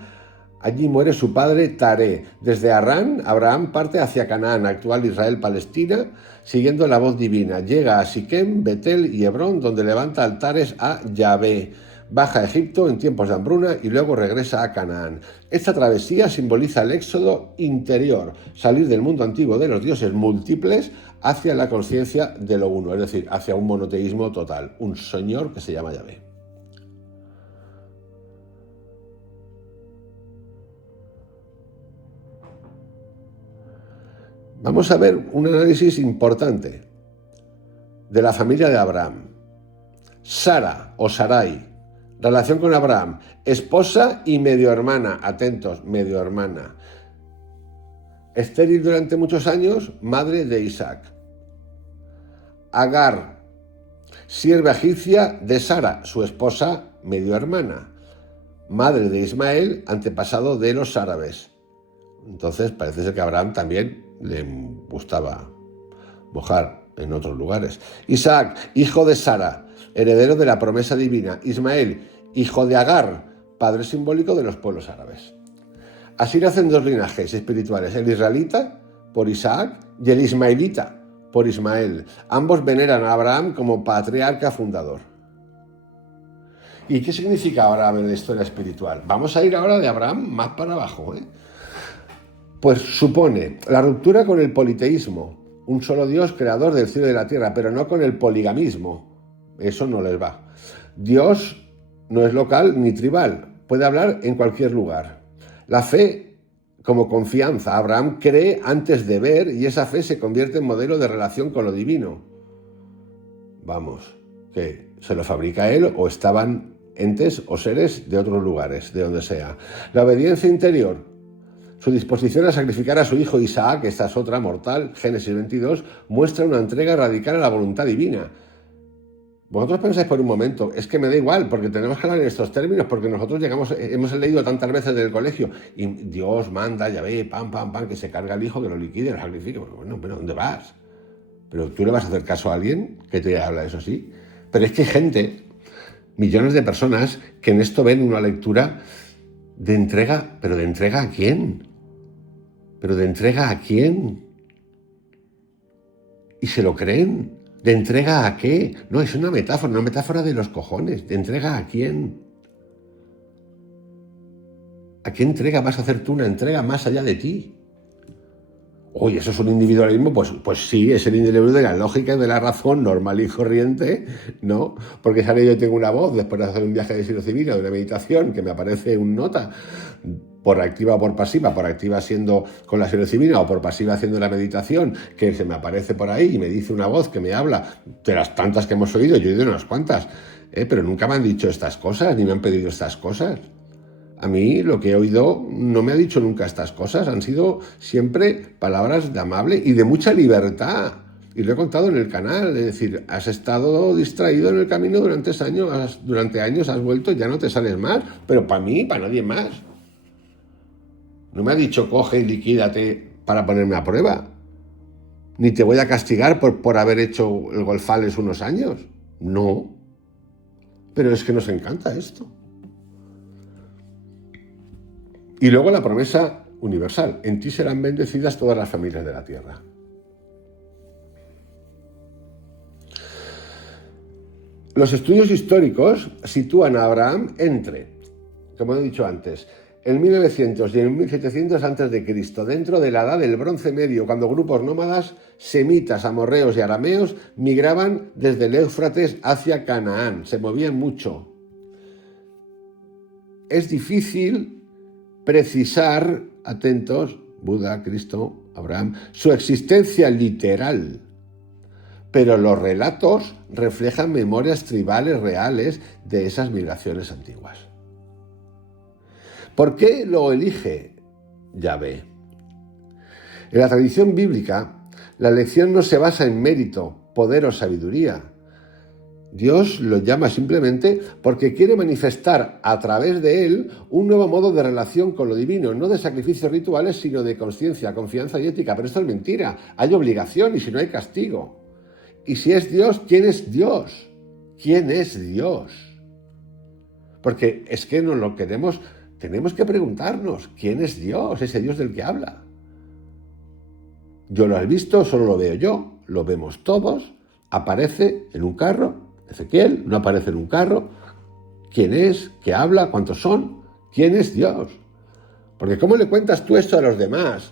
Allí muere su padre Taré. Desde Harán, Abraham parte hacia Canaán, actual Israel, Palestina, siguiendo la voz divina. Llega a Siquem, Betel y Hebrón, donde levanta altares a Yahvé. baja a Egipto en tiempos de hambruna y luego regresa a Canaán. Esta travesía simboliza el éxodo interior, salir del mundo antiguo de los dioses múltiples hacia la conciencia de lo uno, es decir, hacia un monoteísmo total, un señor que se llama Yahvé. Vamos a ver un análisis importante de la familia de Abraham. Sara o Sarai, relación con Abraham, esposa y medio hermana, atentos, medio hermana. Estéril durante muchos años, madre de Isaac. Agar, sierva egipcia de Sara, su esposa, medio hermana, madre de Ismael, antepasado de los árabes. Entonces parece ser que a Abraham también le gustaba mojar en otros lugares. Isaac, hijo de Sara, heredero de la promesa divina. Ismael, hijo de Agar, padre simbólico de los pueblos árabes. Así nacen dos linajes espirituales, el israelita por Isaac y el ismaelita por Ismael. Ambos veneran a Abraham como patriarca fundador. ¿Y qué significa Abraham en la historia espiritual? Vamos a ir ahora de Abraham más para abajo, Pues supone la ruptura con el politeísmo, un solo Dios creador del cielo y de la tierra, pero no con el poligamismo. Eso no les va. Dios no es local ni tribal, puede hablar en cualquier lugar. La fe como confianza. Abraham cree antes de ver y esa fe se convierte en modelo de relación con lo divino. Vamos, que se lo fabrica él o estaban entes o seres de otros lugares, de donde sea. La obediencia interior. Su disposición a sacrificar a su hijo Isaac, esta es otra mortal, Génesis 22, muestra una entrega radical a la voluntad divina. Vosotros pensáis por un momento, es que me da igual, porque tenemos que hablar en estos términos, porque nosotros hemos leído tantas veces del colegio, y Dios manda, Yahvé, pam, que se carga al hijo, que lo liquide, lo sacrifique. Bueno, pero ¿dónde vas? ¿Pero tú le vas a hacer caso a alguien que te habla de eso así? Pero es que hay gente, millones de personas, que en esto ven una lectura de entrega, ¿pero de entrega a quién? ¿Pero de entrega a quién? Y se lo creen. ¿De entrega a qué? No, es una metáfora de los cojones. ¿De entrega a quién? ¿A qué entrega vas a hacer tú una entrega más allá de ti? Oye, ¿eso es un individualismo? Pues sí, es el individualismo de la lógica y de la razón normal y corriente, ¿no? Porque sale yo tengo una voz después de hacer un viaje de siglo civil o de una meditación que me aparece un nota por activa o por activa siendo con la psilocibina o por pasiva haciendo la meditación, que se me aparece por ahí y me dice una voz que me habla de las tantas que hemos oído, yo he oído unas cuantas, pero nunca me han dicho estas cosas, ni me han pedido estas cosas. A mí lo que he oído no me ha dicho nunca estas cosas, han sido siempre palabras de amable y de mucha libertad. Y lo he contado en el canal, es decir, has estado distraído en el camino durante años, has vuelto, ya no te sales más, pero para mí, para nadie más. No me ha dicho coge y liquídate para ponerme a prueba. Ni te voy a castigar por haber hecho el golfales unos años. No. Pero es que nos encanta esto. Y luego la promesa universal. En ti serán bendecidas todas las familias de la tierra. Los estudios históricos sitúan a Abraham entre, como he dicho antes, el 1900 y el 1700 a.C., dentro de la edad del Bronce Medio, cuando grupos nómadas, semitas, amorreos y arameos migraban desde el Éufrates hacia Canaán. Se movían mucho. Es difícil precisar, atentos, Buda, Cristo, Abraham, su existencia literal. Pero los relatos reflejan memorias tribales reales de esas migraciones antiguas. ¿Por qué lo elige Yahvé? En la tradición bíblica, la elección no se basa en mérito, poder o sabiduría. Dios lo llama simplemente porque quiere manifestar a través de él un nuevo modo de relación con lo divino, no de sacrificios rituales, sino de conciencia, confianza y ética. Pero esto es mentira. Hay obligación y si no hay castigo. Y si es Dios, ¿quién es Dios? ¿Quién es Dios? Porque es que no lo queremos, tenemos que preguntarnos, ¿quién es Dios? Ese Dios del que habla. Yo lo he visto, solo lo veo yo, lo vemos todos, aparece en un carro. Ezequiel no aparece en un carro, ¿Quién es? ¿Qué habla? ¿Cuántos son? ¿Quién es Dios? Porque ¿cómo le cuentas tú esto a los demás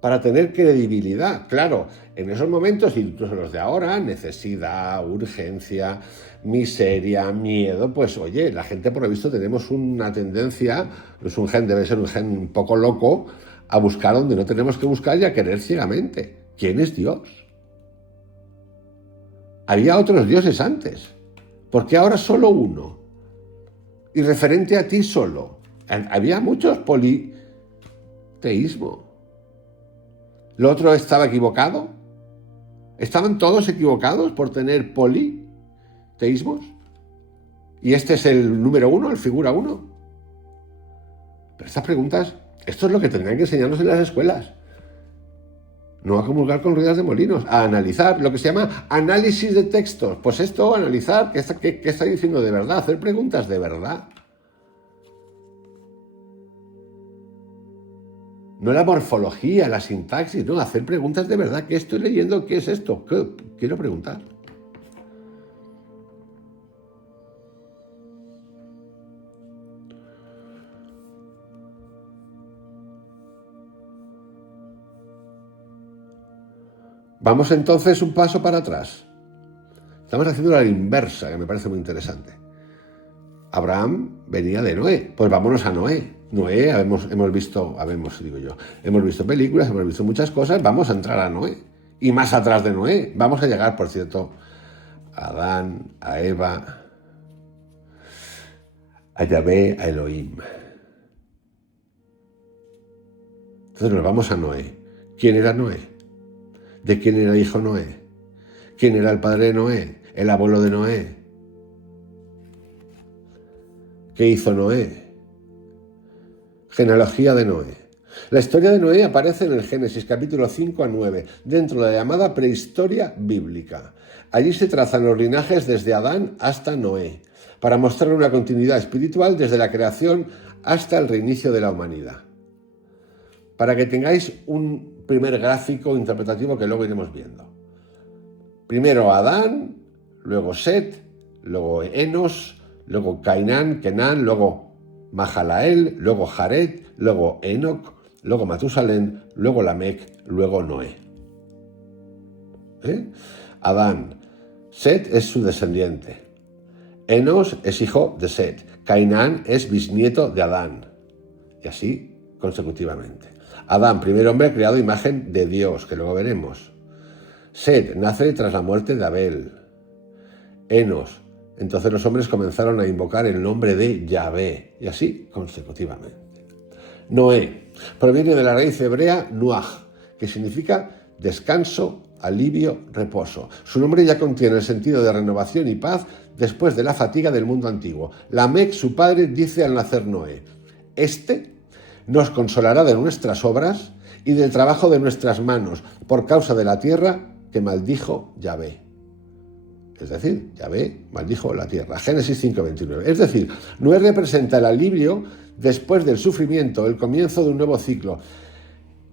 para tener credibilidad? Claro, en esos momentos, incluso los de ahora, necesidad, urgencia, miseria, miedo, pues oye, la gente por lo visto tenemos una tendencia, es un gen, debe ser un gen un poco loco, a buscar donde no tenemos que buscar y a querer ciegamente. ¿Quién es Dios? Había otros dioses antes. ¿Por qué ahora solo uno? Y referente a ti solo. Había muchos politeísmo. ¿Lo otro estaba equivocado? ¿Estaban todos equivocados por tener politeísmos? ¿Y este es el número uno, el figura uno? Pero estas preguntas, esto es lo que tendrían que enseñarnos en las escuelas. No a comulgar con ruedas de molinos, a analizar, lo que se llama análisis de textos. Pues esto, analizar, ¿qué está diciendo de verdad? Hacer preguntas de verdad. No la morfología, la sintaxis, no, hacer preguntas de verdad. ¿Qué estoy leyendo? ¿Qué es esto? Quiero preguntar. Vamos entonces un paso para atrás. Estamos haciendo la inversa, que me parece muy interesante. Abraham venía de Noé, pues vámonos a Noé. Noé, hemos visto películas, hemos visto muchas cosas, vamos a entrar a Noé. Y más atrás de Noé, vamos a llegar, por cierto, a Adán, a Eva, a Yahvé, a Elohim. Entonces nos vamos a Noé. ¿Quién era Noé? ¿De quién era hijo Noé? ¿Quién era el padre de Noé? ¿El abuelo de Noé? ¿Qué hizo Noé? Genealogía de Noé. La historia de Noé aparece en el Génesis capítulo 5 a 9, dentro de la llamada prehistoria bíblica. Allí se trazan los linajes desde Adán hasta Noé, para mostrar una continuidad espiritual desde la creación hasta el reinicio de la humanidad. Para que tengáis un primer gráfico interpretativo que luego iremos viendo. Primero Adán, luego Set, luego Enos, luego Cainán, Kenán, luego Mahalael, luego Jared, luego Enoc, luego Matusalén, luego Lamec, luego Noé. Adán, Set es su descendiente. Enos es hijo de Set. Cainán es bisnieto de Adán. Y así consecutivamente. Adán, primer hombre creado a imagen de Dios, que luego veremos. Set nace tras la muerte de Abel. Enos, entonces los hombres comenzaron a invocar el nombre de Yahvé, y así consecutivamente. Noé, proviene de la raíz hebrea Nuaj, que significa descanso, alivio, reposo. Su nombre ya contiene el sentido de renovación y paz después de la fatiga del mundo antiguo. Lamec, su padre, dice al nacer Noé: Este nos consolará de nuestras obras y del trabajo de nuestras manos, por causa de la tierra que maldijo Yahvé. Es decir, Yahvé maldijo la tierra. Génesis 5:29. Es decir, Noé representa el alivio después del sufrimiento, el comienzo de un nuevo ciclo.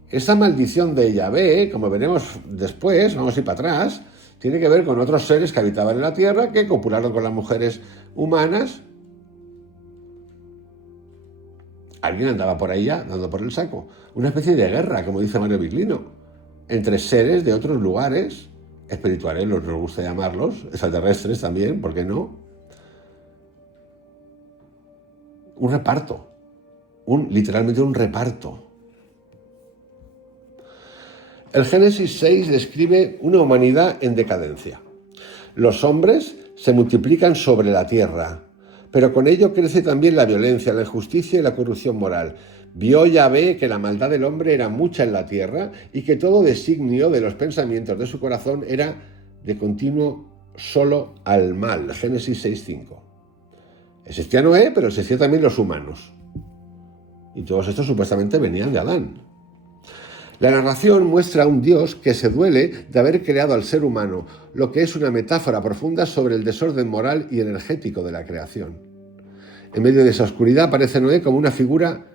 Esa maldición de Yahvé, como veremos después, vamos a ir para atrás, tiene que ver con otros seres que habitaban en la tierra, que copularon con las mujeres humanas. Alguien andaba por ahí ya, dando por el saco. Una especie de guerra, como dice Mario Viglino, entre seres de otros lugares, espirituales, nos gusta llamarlos, extraterrestres también, ¿por qué no? Un reparto, literalmente un reparto. El Génesis 6 describe una humanidad en decadencia. Los hombres se multiplican sobre la tierra, pero con ello crece también la violencia, la injusticia y la corrupción moral. Vio Yahvé que la maldad del hombre era mucha en la tierra y que todo designio de los pensamientos de su corazón era de continuo solo al mal. Génesis 6:5. Existía Noé, pero existían también los humanos. Y todos estos supuestamente venían de Adán. La narración muestra a un Dios que se duele de haber creado al ser humano, lo que es una metáfora profunda sobre el desorden moral y energético de la creación. En medio de esa oscuridad aparece Noé como una figura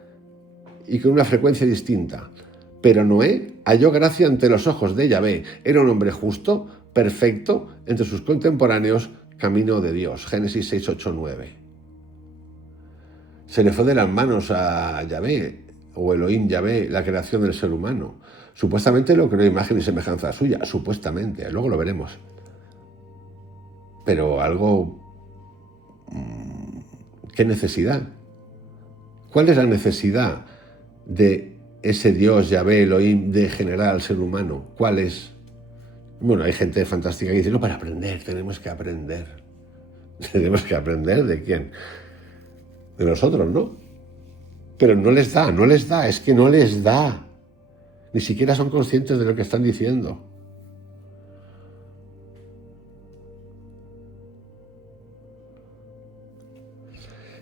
y con una frecuencia distinta. Pero Noé halló gracia ante los ojos de Yahvé. Era un hombre justo, perfecto, entre sus contemporáneos, camino de Dios. Génesis 6, 8, 9. Se le fue de las manos a Yahvé, o Elohim Yahvé, la creación del ser humano. Supuestamente lo creó imagen y semejanza suya, supuestamente, luego lo veremos. Pero algo... ¿Qué necesidad? ¿Cuál es la necesidad de ese Dios, Yahvé, Elohim, de generar al ser humano? ¿Cuál es? Bueno, hay gente fantástica que dice, no, para aprender, tenemos que aprender. ¿Tenemos que aprender de quién? De nosotros, ¿no? Pero no les da, es que no les da. Ni siquiera son conscientes de lo que están diciendo.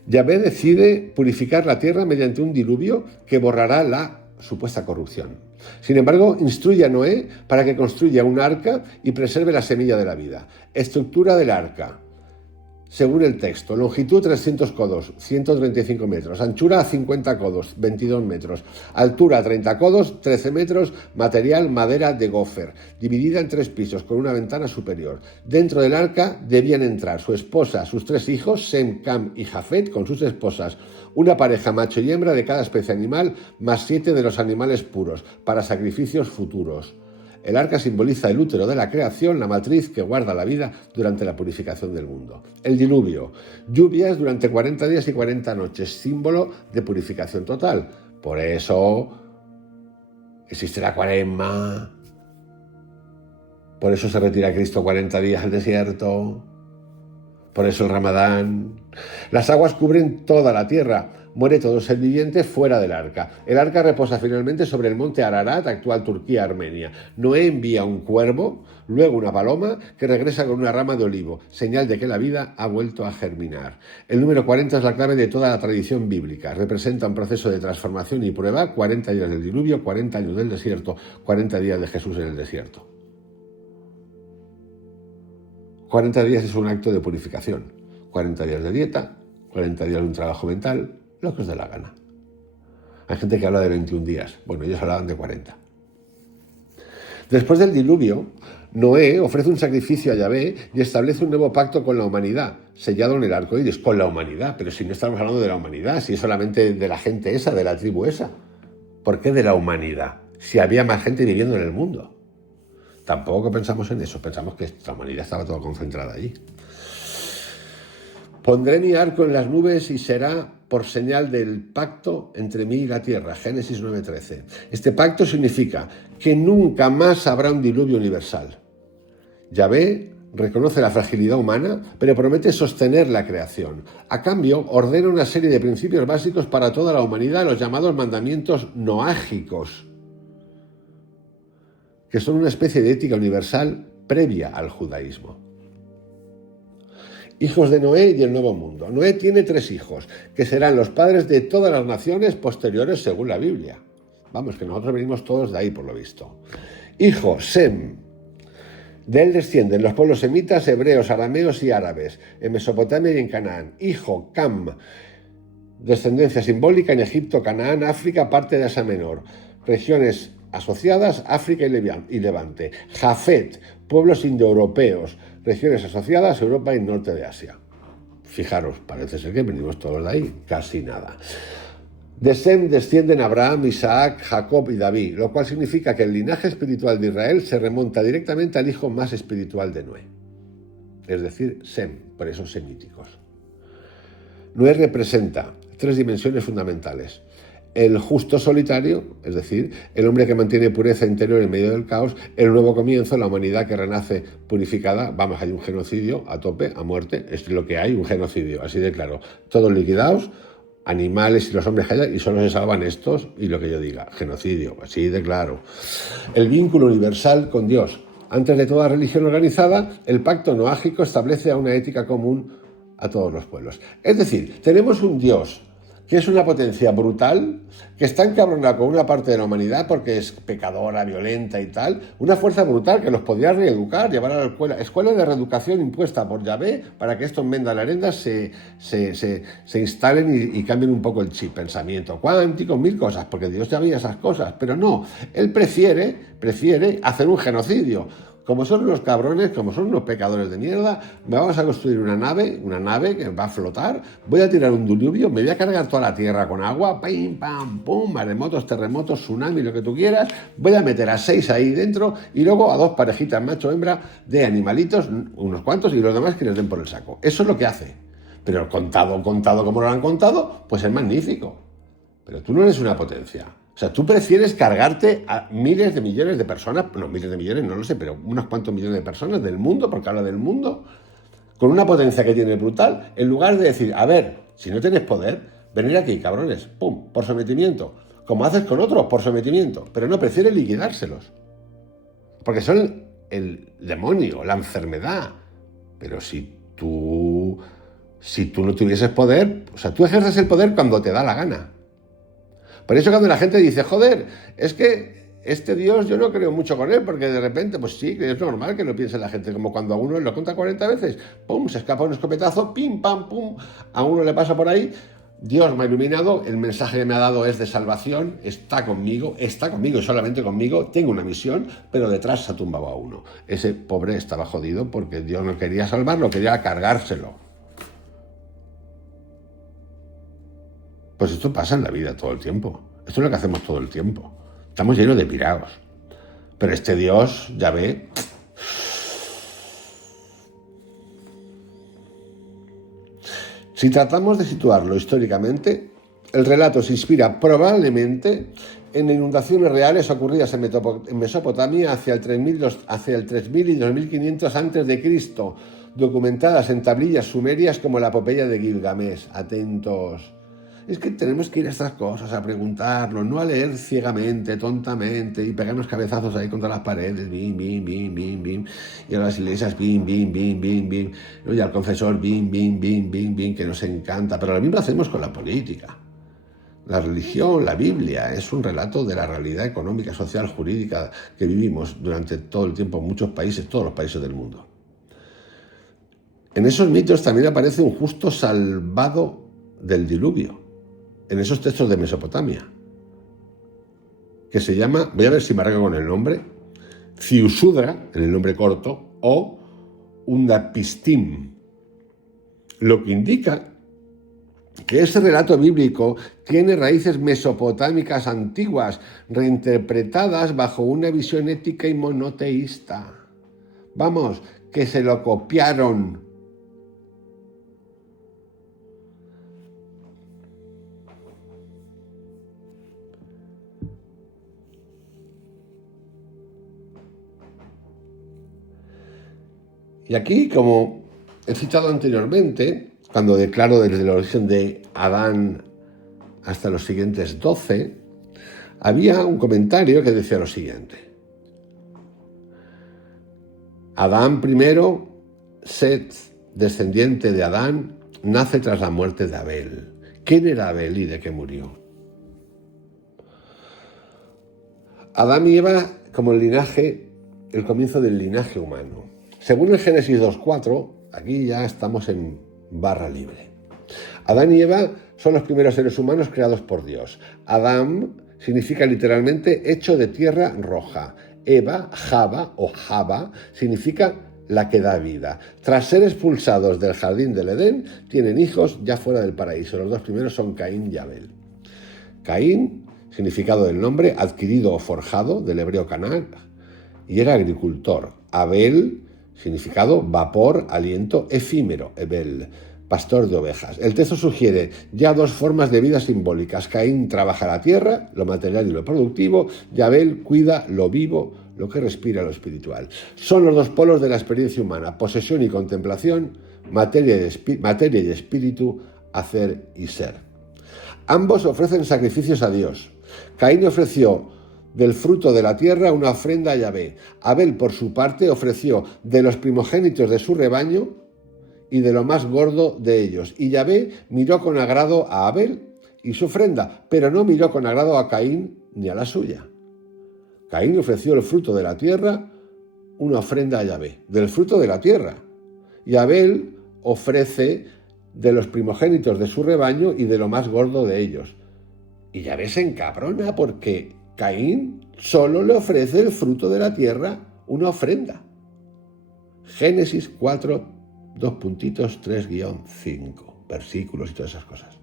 Yahvé decide purificar la tierra mediante un diluvio que borrará la supuesta corrupción. Sin embargo, instruye a Noé para que construya un arca y preserve la semilla de la vida. Estructura del arca. Según el texto, longitud 300 codos, 135 metros, anchura 50 codos, 22 metros, altura 30 codos, 13 metros, material madera de gofer, dividida en 3 pisos con una ventana superior. Dentro del arca debían entrar su esposa, sus 3 hijos, Sem, Cam y Jafet, con sus esposas, una pareja macho y hembra de cada especie animal, más 7 de los animales puros, para sacrificios futuros. El arca simboliza el útero de la creación, la matriz que guarda la vida durante la purificación del mundo. El diluvio, lluvias durante 40 días y 40 noches, símbolo de purificación total. Por eso existe la cuaresma, por eso se retira Cristo 40 días al desierto, por eso el Ramadán. Las aguas cubren toda la tierra. Muere todo ser viviente fuera del arca. El arca reposa finalmente sobre el monte Ararat, actual Turquía, Armenia. Noé envía un cuervo, luego una paloma, que regresa con una rama de olivo, señal de que la vida ha vuelto a germinar. El número 40 es la clave de toda la tradición bíblica. Representa un proceso de transformación y prueba, 40 días del diluvio, 40 años del desierto, 40 días de Jesús en el desierto. 40 días es un acto de purificación. 40 días de dieta, 40 días de un trabajo mental, lo que os dé la gana. Hay gente que habla de 21 días. Bueno, ellos hablaban de 40. Después del diluvio, Noé ofrece un sacrificio a Yahvé y establece un nuevo pacto con la humanidad, sellado en el arco iris, con la humanidad. Pero si no estamos hablando de la humanidad, si es solamente de la gente esa, de la tribu esa. ¿Por qué de la humanidad? Si había más gente viviendo en el mundo. Tampoco pensamos en eso, pensamos que la humanidad estaba toda concentrada allí. Pondré mi arco en las nubes y será por señal del pacto entre mí y la tierra. Génesis 9:13. Este pacto significa que nunca más habrá un diluvio universal. Yahvé reconoce la fragilidad humana, pero promete sostener la creación. A cambio, ordena una serie de principios básicos para toda la humanidad, los llamados mandamientos noágicos, que son una especie de ética universal previa al judaísmo. Hijos de Noé y el Nuevo Mundo. Noé tiene 3 hijos, que serán los padres de todas las naciones posteriores según la Biblia. Vamos, que nosotros venimos todos de ahí, por lo visto. Hijo, Sem. De él descienden los pueblos semitas, hebreos, arameos y árabes, en Mesopotamia y en Canaán. Hijo, Cam. Descendencia simbólica en Egipto, Canaán, África, parte de Asia Menor. Regiones asociadas, África y Levante. Jafet, pueblos indoeuropeos, regiones asociadas, Europa y norte de Asia. Fijaros, parece ser que venimos todos de ahí, casi nada. De Sem descienden Abraham, Isaac, Jacob y David, lo cual significa que el linaje espiritual de Israel se remonta directamente al hijo más espiritual de Noé, es decir, Sem, por eso semíticos. Noé representa 3 dimensiones fundamentales. El justo solitario, es decir, el hombre que mantiene pureza interior en medio del caos, el nuevo comienzo, la humanidad que renace purificada. Vamos, hay un genocidio a tope, a muerte, es lo que hay, un genocidio, así de claro. Todos liquidados, animales y los hombres que haya, y solo se salvan estos y lo que yo diga, genocidio, así de claro. El vínculo universal con Dios. Antes de toda religión organizada, el pacto noágico establece una ética común a todos los pueblos. Es decir, tenemos un Dios que es una potencia brutal, que está encabronada con una parte de la humanidad porque es pecadora, violenta y tal, una fuerza brutal que los podría reeducar, llevar a la escuela de reeducación impuesta por Yahvé para que estos mendalarendas se instalen y cambien un poco el chip, pensamiento cuántico, 1000 cosas, porque Dios ya veía esas cosas, pero no, él prefiere hacer un genocidio, como son unos cabrones, como son unos pecadores de mierda, me vamos a construir una nave que va a flotar, voy a tirar un diluvio, me voy a cargar toda la tierra con agua, pim, pam, pum, maremotos, terremotos, tsunami, lo que tú quieras, voy a meter a 6 ahí dentro y luego a 2 parejitas macho-hembra de animalitos, unos cuantos, y los demás que les den por el saco. Eso es lo que hace. Pero contado como lo han contado, pues es magnífico. Pero tú no eres una potencia. O sea, tú prefieres cargarte a miles de millones de personas, no, miles de millones, no lo sé, pero unos cuantos millones de personas del mundo, porque habla del mundo, con una potencia que tiene brutal, en lugar de decir, a ver, si no tienes poder, venir aquí, cabrones, pum, por sometimiento, como haces con otros, por sometimiento, pero no, prefieres liquidárselos. Porque son el demonio, la enfermedad. Pero si tú no tuvieses poder, o sea, tú ejerces el poder cuando te da la gana. Por eso cuando la gente dice, joder, es que este Dios yo no creo mucho con él, porque de repente, pues sí, es normal que lo piense la gente, como cuando a uno lo cuenta 40 veces, pum, se escapa un escopetazo, pim, pam, pum, a uno le pasa por ahí, Dios me ha iluminado, el mensaje que me ha dado es de salvación, está conmigo y solamente conmigo, tengo una misión, pero detrás se ha tumbado a uno. Ese pobre estaba jodido porque Dios no quería salvarlo, quería cargárselo. Pues esto pasa en la vida todo el tiempo. Esto es lo que hacemos todo el tiempo. Estamos llenos de pirados. Pero este Dios, ya ve... Si tratamos de situarlo históricamente, el relato se inspira probablemente en inundaciones reales ocurridas en Mesopotamia hacia el 3000 y 2500 a.C., documentadas en tablillas sumerias como la epopeya de Gilgamesh. Atentos. Es que tenemos que ir a estas cosas, a preguntarnos, no a leer ciegamente, tontamente, y pegarnos cabezazos ahí contra las paredes, bim, bim, bim, bim, bim, y a las iglesias, bim, bim, bim, bim, bim, y al confesor, bim, bim, bim, bim, bim, que nos encanta, pero lo mismo hacemos con la política. La religión, la Biblia, es un relato de la realidad económica, social, jurídica que vivimos durante todo el tiempo en muchos países, todos los países del mundo. En esos mitos también aparece un justo salvado del diluvio, en esos textos de Mesopotamia, que se llama, voy a ver si me arreglo con el nombre, Ziusudra, en el nombre corto, o Undapistim, lo que indica que ese relato bíblico tiene raíces mesopotámicas antiguas, reinterpretadas bajo una visión ética y monoteísta. Vamos, que se lo copiaron. Y aquí, como he citado anteriormente, cuando declaro desde el origen de Adán hasta los siguientes 12, había un comentario que decía lo siguiente. Adán primero, Set, descendiente de Adán, nace tras la muerte de Abel. ¿Quién era Abel y de qué murió? Adán y Eva como el comienzo del linaje humano. Según el Génesis 2.4, aquí ya estamos en barra libre. Adán y Eva son los primeros seres humanos creados por Dios. Adán significa literalmente hecho de tierra roja. Eva, Java, significa la que da vida. Tras ser expulsados del jardín del Edén, tienen hijos ya fuera del paraíso. Los dos primeros son Caín y Abel. Caín, significado del nombre, adquirido o forjado, del hebreo canal, y era agricultor. Abel, significado vapor, aliento, efímero, Ebel, pastor de ovejas. El texto sugiere ya dos formas de vida simbólicas. Caín trabaja la tierra, lo material y lo productivo, y Abel cuida lo vivo, lo que respira, lo espiritual. Son los dos polos de la experiencia humana, posesión y contemplación, materia y espíritu, hacer y ser. Ambos ofrecen sacrificios a Dios. Caín ofreció del fruto de la tierra una ofrenda a Yahvé. Abel, por su parte, ofreció de los primogénitos de su rebaño y de lo más gordo de ellos. Y Yahvé miró con agrado a Abel y su ofrenda, pero no miró con agrado a Caín ni a la suya. Caín ofreció el fruto de la tierra, una ofrenda a Yahvé, del fruto de la tierra. Y Abel ofrece de los primogénitos de su rebaño y de lo más gordo de ellos. Y Yahvé se encabrona porque Caín solo le ofrece el fruto de la tierra, una ofrenda. Génesis 4, 2.3-5, versículos y todas esas cosas.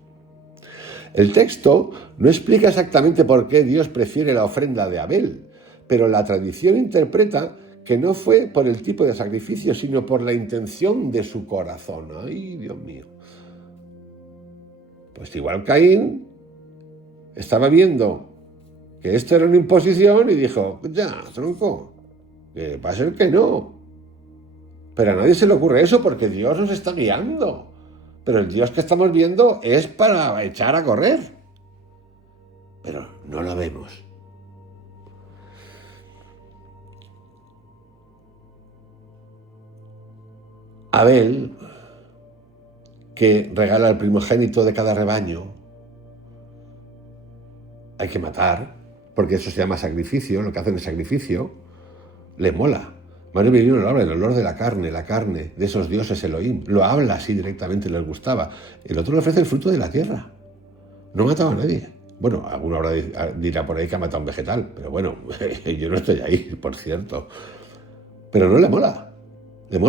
El texto no explica exactamente por qué Dios prefiere la ofrenda de Abel, pero la tradición interpreta que no fue por el tipo de sacrificio, sino por la intención de su corazón. ¡Ay, Dios mío! Pues igual Caín estaba viendo que esto era una imposición y dijo, ya, tronco, que va a ser que no. Pero a nadie se le ocurre eso porque Dios nos está guiando. Pero el Dios que estamos viendo es para echar a correr. Pero no lo vemos. Abel, que regala el primogénito de cada rebaño, hay que matar, porque eso se llama sacrificio, lo que hacen es sacrificio, le mola. Madre mía, no lo habla, el olor de la carne, de esos dioses Elohim, lo habla así directamente, les gustaba. El otro le ofrece el fruto de la tierra. No mataba a nadie. Bueno, alguno ahora dirá por ahí que ha matado a un vegetal, pero bueno, yo no estoy ahí, por cierto. Pero no le mola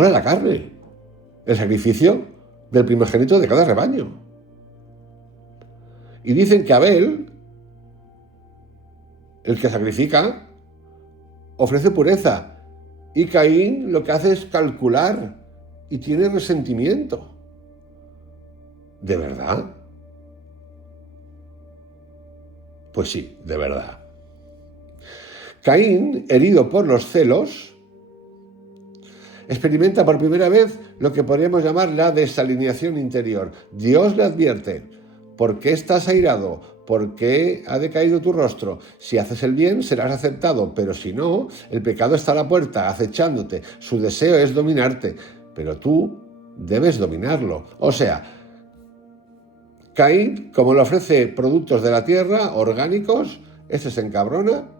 la carne, el sacrificio del primogénito de cada rebaño. Y dicen que Abel, el que sacrifica, ofrece pureza. Y Caín lo que hace es calcular y tiene resentimiento. ¿De verdad? Pues sí, de verdad. Caín, herido por los celos, experimenta por primera vez lo que podríamos llamar la desalineación interior. Dios le advierte, ¿por qué estás airado? ¿Por qué ha decaído tu rostro? Si haces el bien, serás aceptado, pero si no, el pecado está a la puerta, acechándote. Su deseo es dominarte, pero tú debes dominarlo. O sea, Caín, como le ofrece productos de la tierra, orgánicos, este se encabrona,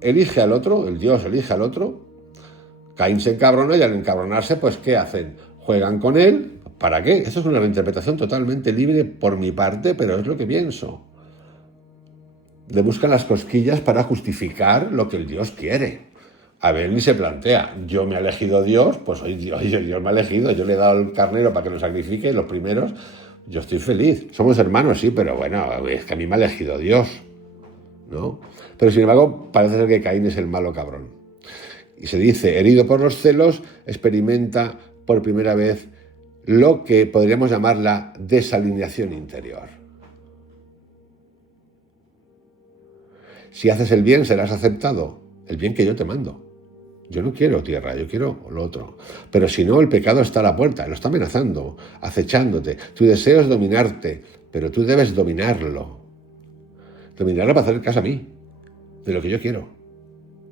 elige al otro, el Dios elige al otro, Caín se encabrona y al encabronarse, pues ¿qué hacen? Juegan con él. ¿Para qué? Esto es una reinterpretación totalmente libre por mi parte, pero es lo que pienso. Le buscan las cosquillas para justificar lo que el Dios quiere. Abel ni se plantea, yo me ha elegido Dios, pues hoy Dios me ha elegido, yo le he dado el carnero para que lo sacrifique, los primeros, yo estoy feliz. Somos hermanos, sí, pero bueno, es que a mí me ha elegido Dios, ¿no? Pero sin embargo, parece ser que Caín es el malo cabrón. Y se dice, herido por los celos, experimenta por primera vez lo que podríamos llamar la desalineación interior. Si haces el bien, serás aceptado. El bien que yo te mando. Yo no quiero tierra, yo quiero lo otro. Pero si no, el pecado está a la puerta, lo está amenazando, acechándote. Tu deseo es dominarte, pero tú debes dominarlo. Dominarlo para hacer caso a mí, de lo que yo quiero.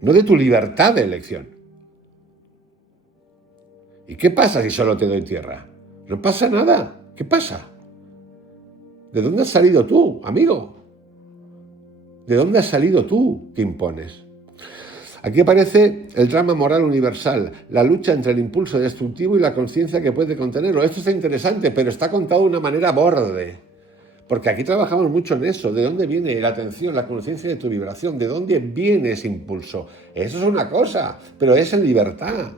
No de tu libertad de elección. ¿Y qué pasa si solo te doy tierra? No pasa nada. ¿Qué pasa? ¿De dónde has salido tú, amigo? ¿De dónde has salido tú que impones? Aquí aparece el drama moral universal, la lucha entre el impulso destructivo y la conciencia que puede contenerlo. Esto está interesante, pero está contado de una manera borde. Porque aquí trabajamos mucho en eso. ¿De dónde viene la atención, la conciencia de tu vibración? ¿De dónde viene ese impulso? Eso es una cosa, pero es en libertad.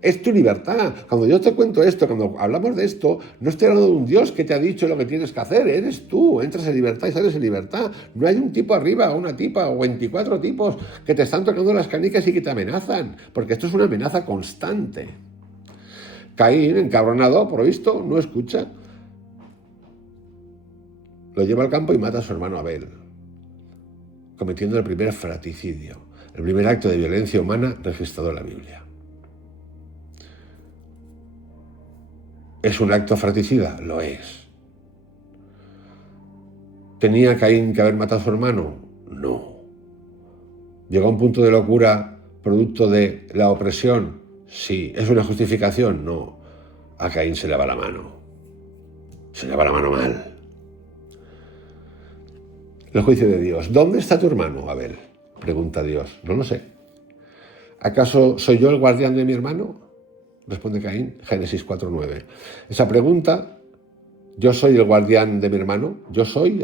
Es tu libertad. Cuando yo te cuento esto, cuando hablamos de esto, no estoy hablando de un Dios que te ha dicho lo que tienes que hacer. Eres tú. Entras en libertad y sales en libertad. No hay un tipo arriba, o una tipa, o 24 tipos que te están tocando las canicas y que te amenazan. Porque esto es una amenaza constante. Caín, encabronado, por lo visto, no escucha. Lo lleva al campo y mata a su hermano Abel, cometiendo el primer fratricidio, el primer acto de violencia humana registrado en la Biblia. ¿Es un acto fratricida? Lo es. ¿Tenía Caín que haber matado a su hermano? No. ¿Llegó a un punto de locura producto de la opresión? Sí. ¿Es una justificación? No. A Caín se le va la mano. Se le va la mano mal. El juicio de Dios. ¿Dónde está tu hermano, Abel? Pregunta Dios. No lo sé. ¿Acaso soy yo el guardián de mi hermano? Responde Caín, Génesis 4:9. Esa pregunta yo soy el guardián de mi hermano,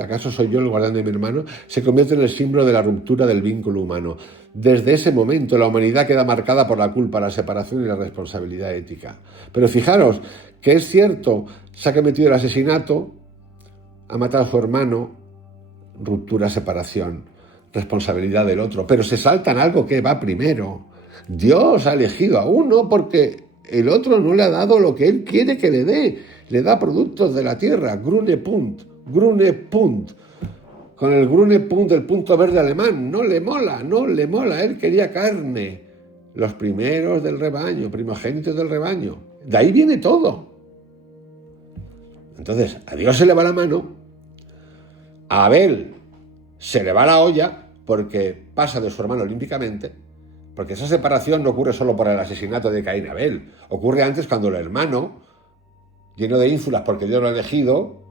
¿acaso soy yo el guardián de mi hermano? Se convierte en el símbolo de la ruptura del vínculo humano. Desde ese momento la humanidad queda marcada por la culpa, la separación y la responsabilidad ética. Pero fijaros que es cierto, se ha cometido el asesinato, ha matado a su hermano, ruptura, separación, responsabilidad del otro, pero se saltan algo que va primero. Dios ha elegido a uno porque el otro no le ha dado lo que él quiere que le dé. Le da productos de la tierra, Grüne Punkt. Con el Grüne Punkt, el punto verde alemán, no le mola, él quería carne. Los primeros del rebaño, primogénitos del rebaño. De ahí viene todo. Entonces, a Dios se le va la mano, a Abel se le va la olla porque pasa de su hermano olímpicamente, porque esa separación no ocurre solo por el asesinato de Caín y Abel, ocurre antes cuando el hermano, lleno de ínfulas porque Dios lo ha elegido,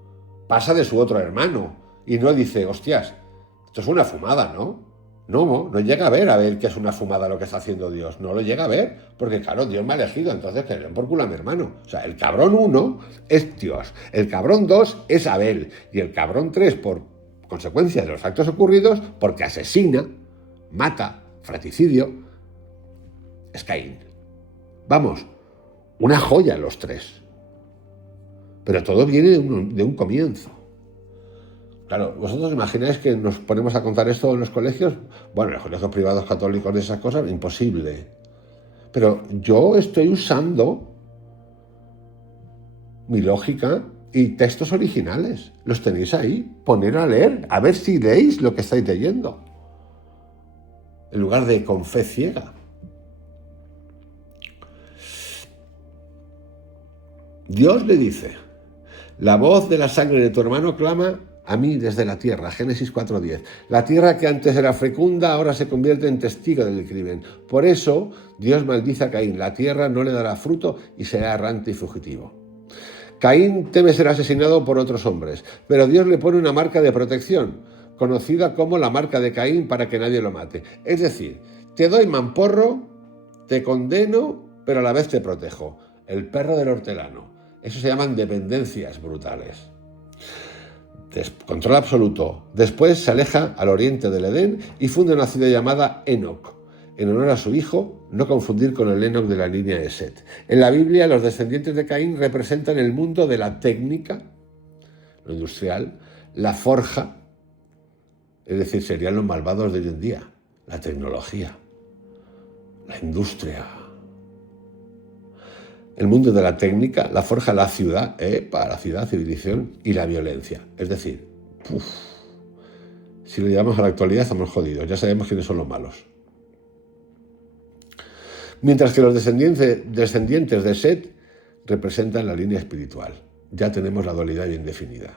pasa de su otro hermano y no dice, hostias, esto es una fumada, ¿no? No llega a ver que es una fumada lo que está haciendo Dios, no lo llega a ver, porque claro, Dios me ha elegido, entonces que le den por culo a mi hermano. O sea, el cabrón 1 es Dios, el cabrón 2 es Abel, y el cabrón 3, por consecuencia de los actos ocurridos, porque asesina, mata, fratricidio, es Caín. Vamos, una joya los tres. Pero todo viene de un comienzo. Claro, vosotros imagináis que nos ponemos a contar esto en los colegios. Bueno, en los colegios privados católicos de esas cosas, imposible. Pero yo estoy usando mi lógica y textos originales. Los tenéis ahí. Poner a leer, a ver si leéis lo que estáis leyendo. En lugar de con fe ciega. Dios le dice, la voz de la sangre de tu hermano clama a mí desde la tierra, Génesis 4:10. La tierra que antes era fecunda ahora se convierte en testigo del crimen. Por eso Dios maldice a Caín. La tierra no le dará fruto y será errante y fugitivo. Caín teme ser asesinado por otros hombres, pero Dios le pone una marca de protección, conocida como la marca de Caín para que nadie lo mate. Es decir, te doy mamporro, te condeno, pero a la vez te protejo. El perro del hortelano. Eso se llaman dependencias brutales. Control absoluto. Después se aleja al oriente del Edén y funda una ciudad llamada Enoc, en honor a su hijo, no confundir con el Enoc de la línea de Set. En la Biblia, los descendientes de Caín representan el mundo de la técnica, lo industrial, la forja, es decir, serían los malvados de hoy en día, la tecnología, la industria. El mundo de la técnica, la forja, la ciudad, para la ciudad, civilización y la violencia. Es decir, si lo llevamos a la actualidad estamos jodidos, ya sabemos quiénes son los malos. Mientras que los descendientes de Set representan la línea espiritual. Ya tenemos la dualidad bien definida.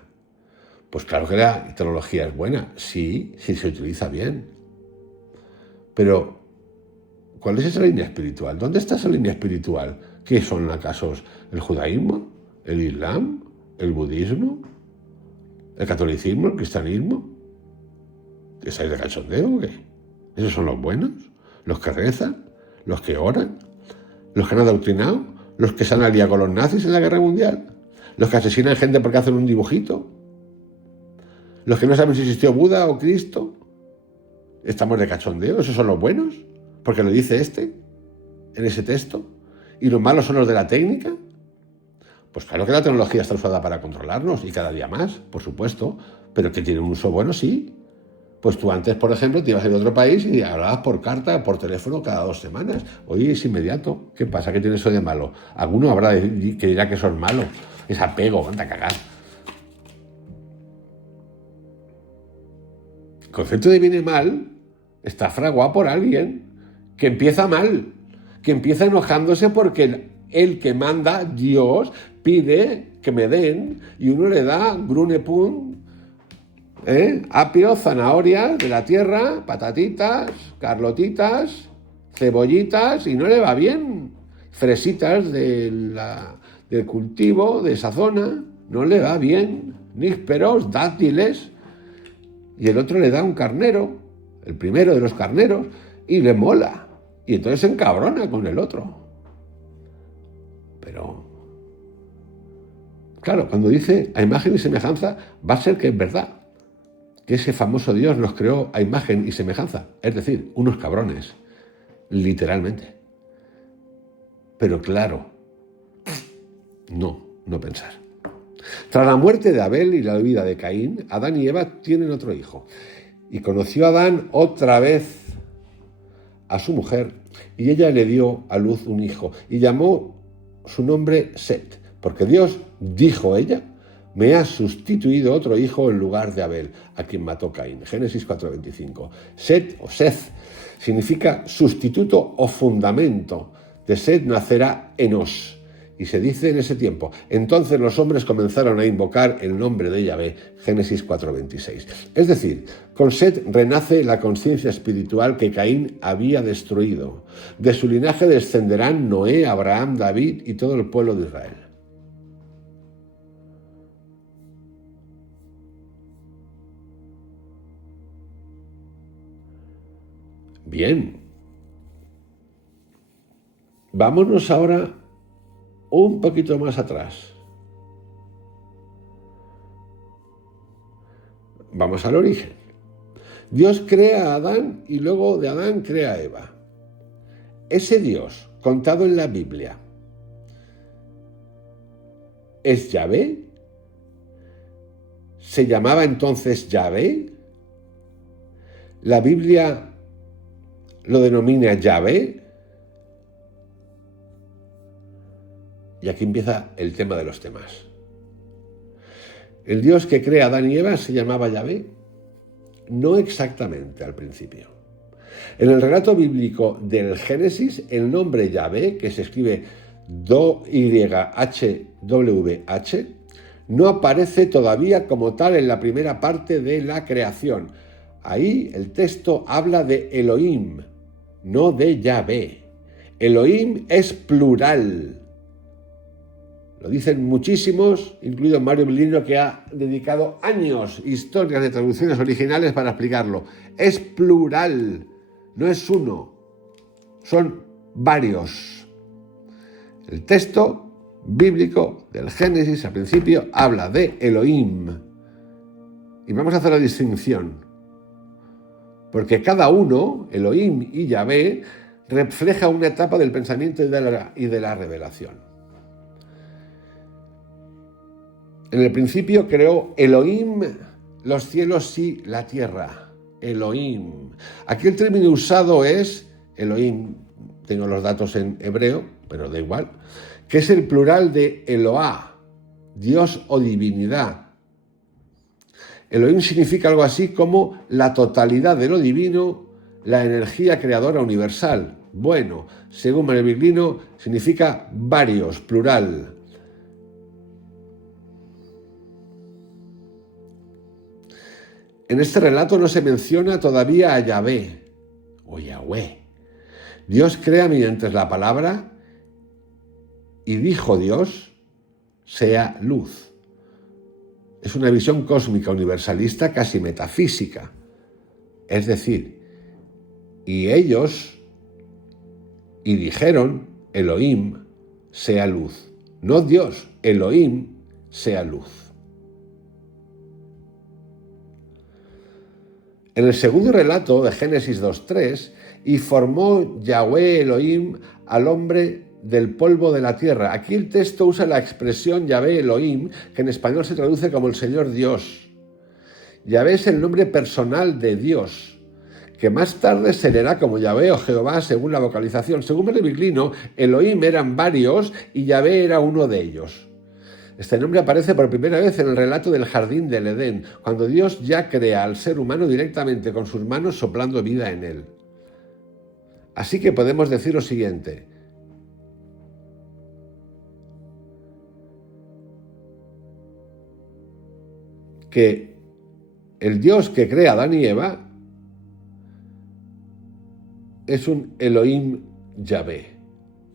Pues claro que la tecnología es buena, sí, si se utiliza bien. Pero, ¿cuál es esa línea espiritual? ¿Dónde está esa línea espiritual? ¿Qué son acaso el judaísmo, el islam, el budismo, el catolicismo, el cristianismo? ¿Estáis de cachondeo o qué? ¿Esos son los buenos? ¿Los que rezan? ¿Los que oran? ¿Los que han adoctrinado? ¿Los que se han aliado con los nazis en la guerra mundial? ¿Los que asesinan gente porque hacen un dibujito? ¿Los que no saben si existió Buda o Cristo? ¿Estamos de cachondeo? ¿Esos son los buenos? Porque lo dice en ese texto. ¿Y los malos son los de la técnica? Pues claro que la tecnología está usada para controlarnos y cada día más, por supuesto, pero que tiene un uso bueno, sí. Pues tú antes, por ejemplo, te ibas a ir a otro país y hablabas por carta, por teléfono cada 2 semanas. Hoy es inmediato. ¿Qué pasa? ¿Qué tiene eso de malo? Alguno habrá que dirá que eso es malo. Es apego, anda a cagar. El concepto de bien y mal está fraguado por alguien que empieza mal, que empieza enojándose porque el que manda, Dios, pide que me den y uno le da Grüne Punkt, apio, zanahorias de la tierra, patatitas, carlotitas, cebollitas y no le va bien. Fresitas del cultivo de esa zona, no le va bien. Nísperos, dátiles. Y el otro le da un carnero, el primero de los carneros, y le mola. Y entonces se encabrona con el otro. Pero Claro, cuando dice a imagen y semejanza, va a ser que es verdad, que ese famoso Dios nos creó a imagen y semejanza, es decir, unos cabrones, literalmente. Pero claro, no pensar. Tras la muerte de Abel y la vida de Caín, Adán y Eva tienen otro hijo. Y conoció Adán otra vez a su mujer, y ella le dio a luz un hijo, y llamó su nombre Set, porque Dios, dijo ella, me ha sustituido otro hijo en lugar de Abel, a quien mató Caín. Génesis 4:25. Set o Seth significa sustituto o fundamento. De Set nacerá Enos. Y se dice en ese tiempo, entonces los hombres comenzaron a invocar el nombre de Yahvé, Génesis 4:26. Es decir, con Set renace la conciencia espiritual que Caín había destruido. De su linaje descenderán Noé, Abraham, David y todo el pueblo de Israel. Bien. Vámonos ahora un poquito más atrás. Vamos al origen. Dios crea a Adán y luego de Adán crea a Eva. Ese Dios, contado en la Biblia, ¿es Yahvé? ¿Se llamaba entonces Yahvé? ¿La Biblia lo denomina Yahvé? Y aquí empieza el tema de los temas. ¿El Dios que crea a Adán y Eva se llamaba Yahvé? No exactamente al principio. En el relato bíblico del Génesis, el nombre Yahvé, que se escribe YHWH, no aparece todavía como tal en la primera parte de la creación. Ahí el texto habla de Elohim, no de Yahvé. Elohim es plural. Lo dicen muchísimos, incluido Mario Melino, que ha dedicado años, historias de traducciones originales para explicarlo. Es plural, no es uno, son varios. El texto bíblico del Génesis al principio habla de Elohim. Y vamos a hacer la distinción, porque cada uno, Elohim y Yahvé, refleja una etapa del pensamiento y de la revelación. En el principio creó Elohim los cielos y la tierra. Elohim. Aquí el término usado es Elohim, tengo los datos en hebreo, pero da igual, que es el plural de Eloah, Dios o divinidad. Elohim significa algo así como la totalidad de lo divino, la energía creadora universal. Bueno, según Mario Viglino, significa varios, plural. En este relato no se menciona todavía a Yahvé o Yahweh. Dios crea mediante la palabra y dijo Dios, sea luz. Es una visión cósmica universalista casi metafísica. Es decir, y ellos, y dijeron, Elohim, sea luz. No Dios, Elohim, sea luz. En el segundo relato de Génesis 2:3, y formó Yahweh Elohim al hombre del polvo de la tierra. Aquí el texto usa la expresión Yahvé Elohim, que en español se traduce como el Señor Dios. Yahvé es el nombre personal de Dios, que más tarde se leerá como Yahvé o Jehová según la vocalización. Según Mario Viglino, Elohim eran varios y Yahvé era uno de ellos. Este nombre aparece por primera vez en el relato del Jardín del Edén, cuando Dios ya crea al ser humano directamente con sus manos soplando vida en él. Así que podemos decir lo siguiente. Que el Dios que crea a Adán y Eva es un Elohim Yahvé.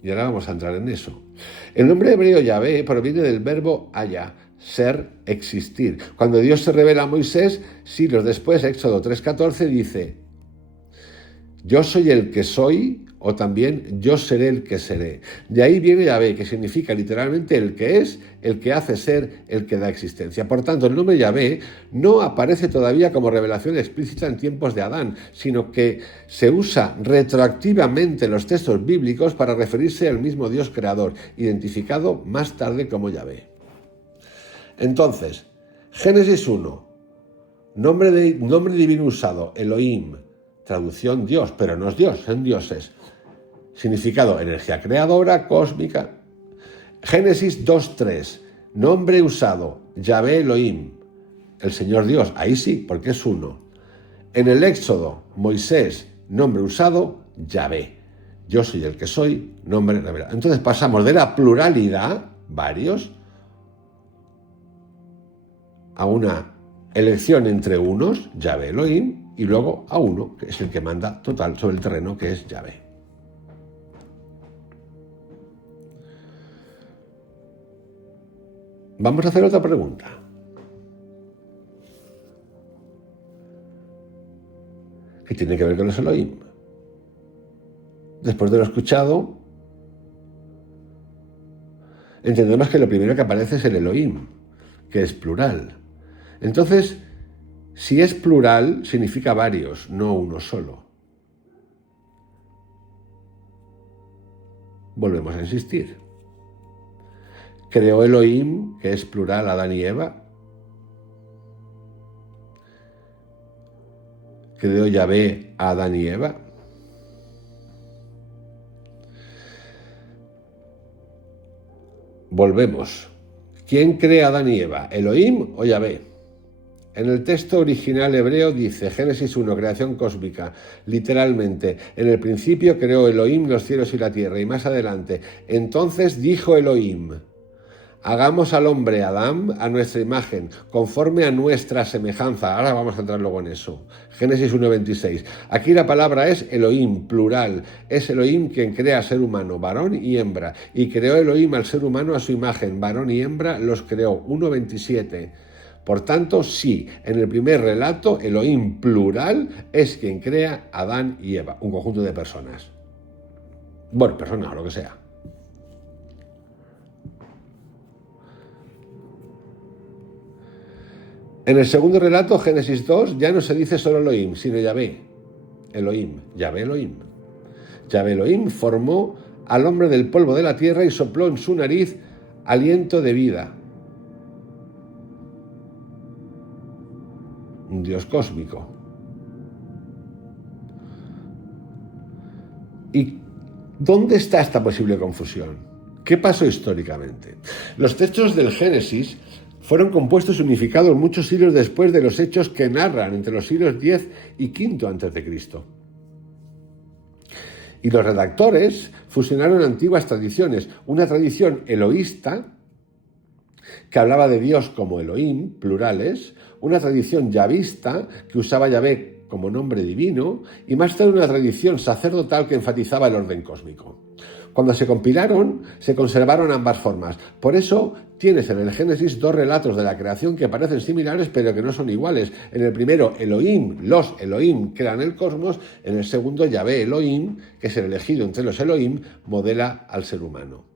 Y ahora vamos a entrar en eso. El nombre hebreo Yahvé proviene del verbo haya, ser, existir. Cuando Dios se revela a Moisés, siglos después, Éxodo 3:14, dice: yo soy el que soy, o también yo seré el que seré. De ahí viene Yahvé, que significa literalmente el que es, el que hace ser, el que da existencia. Por tanto, el nombre Yahvé no aparece todavía como revelación explícita en tiempos de Adán, sino que se usa retroactivamente en los textos bíblicos para referirse al mismo Dios creador, identificado más tarde como Yahvé. Entonces, Génesis 1, nombre divino usado, Elohim, traducción Dios, pero no es Dios, son dioses. Significado, energía creadora, cósmica. Génesis 2.3, nombre usado, Yahvé Elohim, el Señor Dios, ahí sí, porque es uno. En el Éxodo, Moisés, nombre usado, Yahvé. Yo soy el que soy, nombre revelado. Entonces pasamos de la pluralidad, varios, a una elección entre unos, Yahvé Elohim, y luego a uno, que es el que manda total sobre el terreno, que es Yahvé. Vamos a hacer otra pregunta. Que tiene que ver con los Elohim. Después de lo escuchado, entendemos que lo primero que aparece es el Elohim, que es plural. Entonces, si es plural, significa varios, no uno solo. Volvemos a insistir. Creó Elohim, que es plural, Adán y Eva. Creó Yahvé a Adán y Eva. Volvemos. ¿Quién crea a Adán y Eva? ¿Elohim o Yahvé? En el texto original hebreo dice, Génesis 1, creación cósmica, literalmente, en el principio creó Elohim los cielos y la tierra, y más adelante, entonces dijo Elohim, hagamos al hombre, Adán, a nuestra imagen, conforme a nuestra semejanza. Ahora vamos a entrar luego en eso. Génesis 1:26. Aquí la palabra es Elohim, plural. Es Elohim quien crea ser humano, varón y hembra. Y creó Elohim al ser humano a su imagen, varón y hembra los creó. 1:27. Por tanto, sí, en el primer relato, Elohim plural es quien crea a Adán y Eva, un conjunto de personas. Bueno, personas o lo que sea. En el segundo relato, Génesis 2, ya no se dice solo Elohim, sino Yahvé. Elohim, Yahvé Elohim. Yahvé Elohim formó al hombre del polvo de la tierra y sopló en su nariz aliento de vida. Un Dios cósmico. ¿Y dónde está esta posible confusión? ¿Qué pasó históricamente? Los textos del Génesis fueron compuestos y unificados muchos siglos después de los hechos que narran entre los siglos X y V a.C. Y los redactores fusionaron antiguas tradiciones, una tradición eloísta que hablaba de Dios como Elohim, plurales, una tradición yavista que usaba Yahvé como nombre divino y más tarde una tradición sacerdotal que enfatizaba el orden cósmico. Cuando se compilaron, se conservaron ambas formas. Por eso tienes en el Génesis dos relatos de la creación que parecen similares pero que no son iguales. En el primero, Elohim, los Elohim crean el cosmos. En el segundo, Yahvé Elohim, que es el elegido entre los Elohim, modela al ser humano.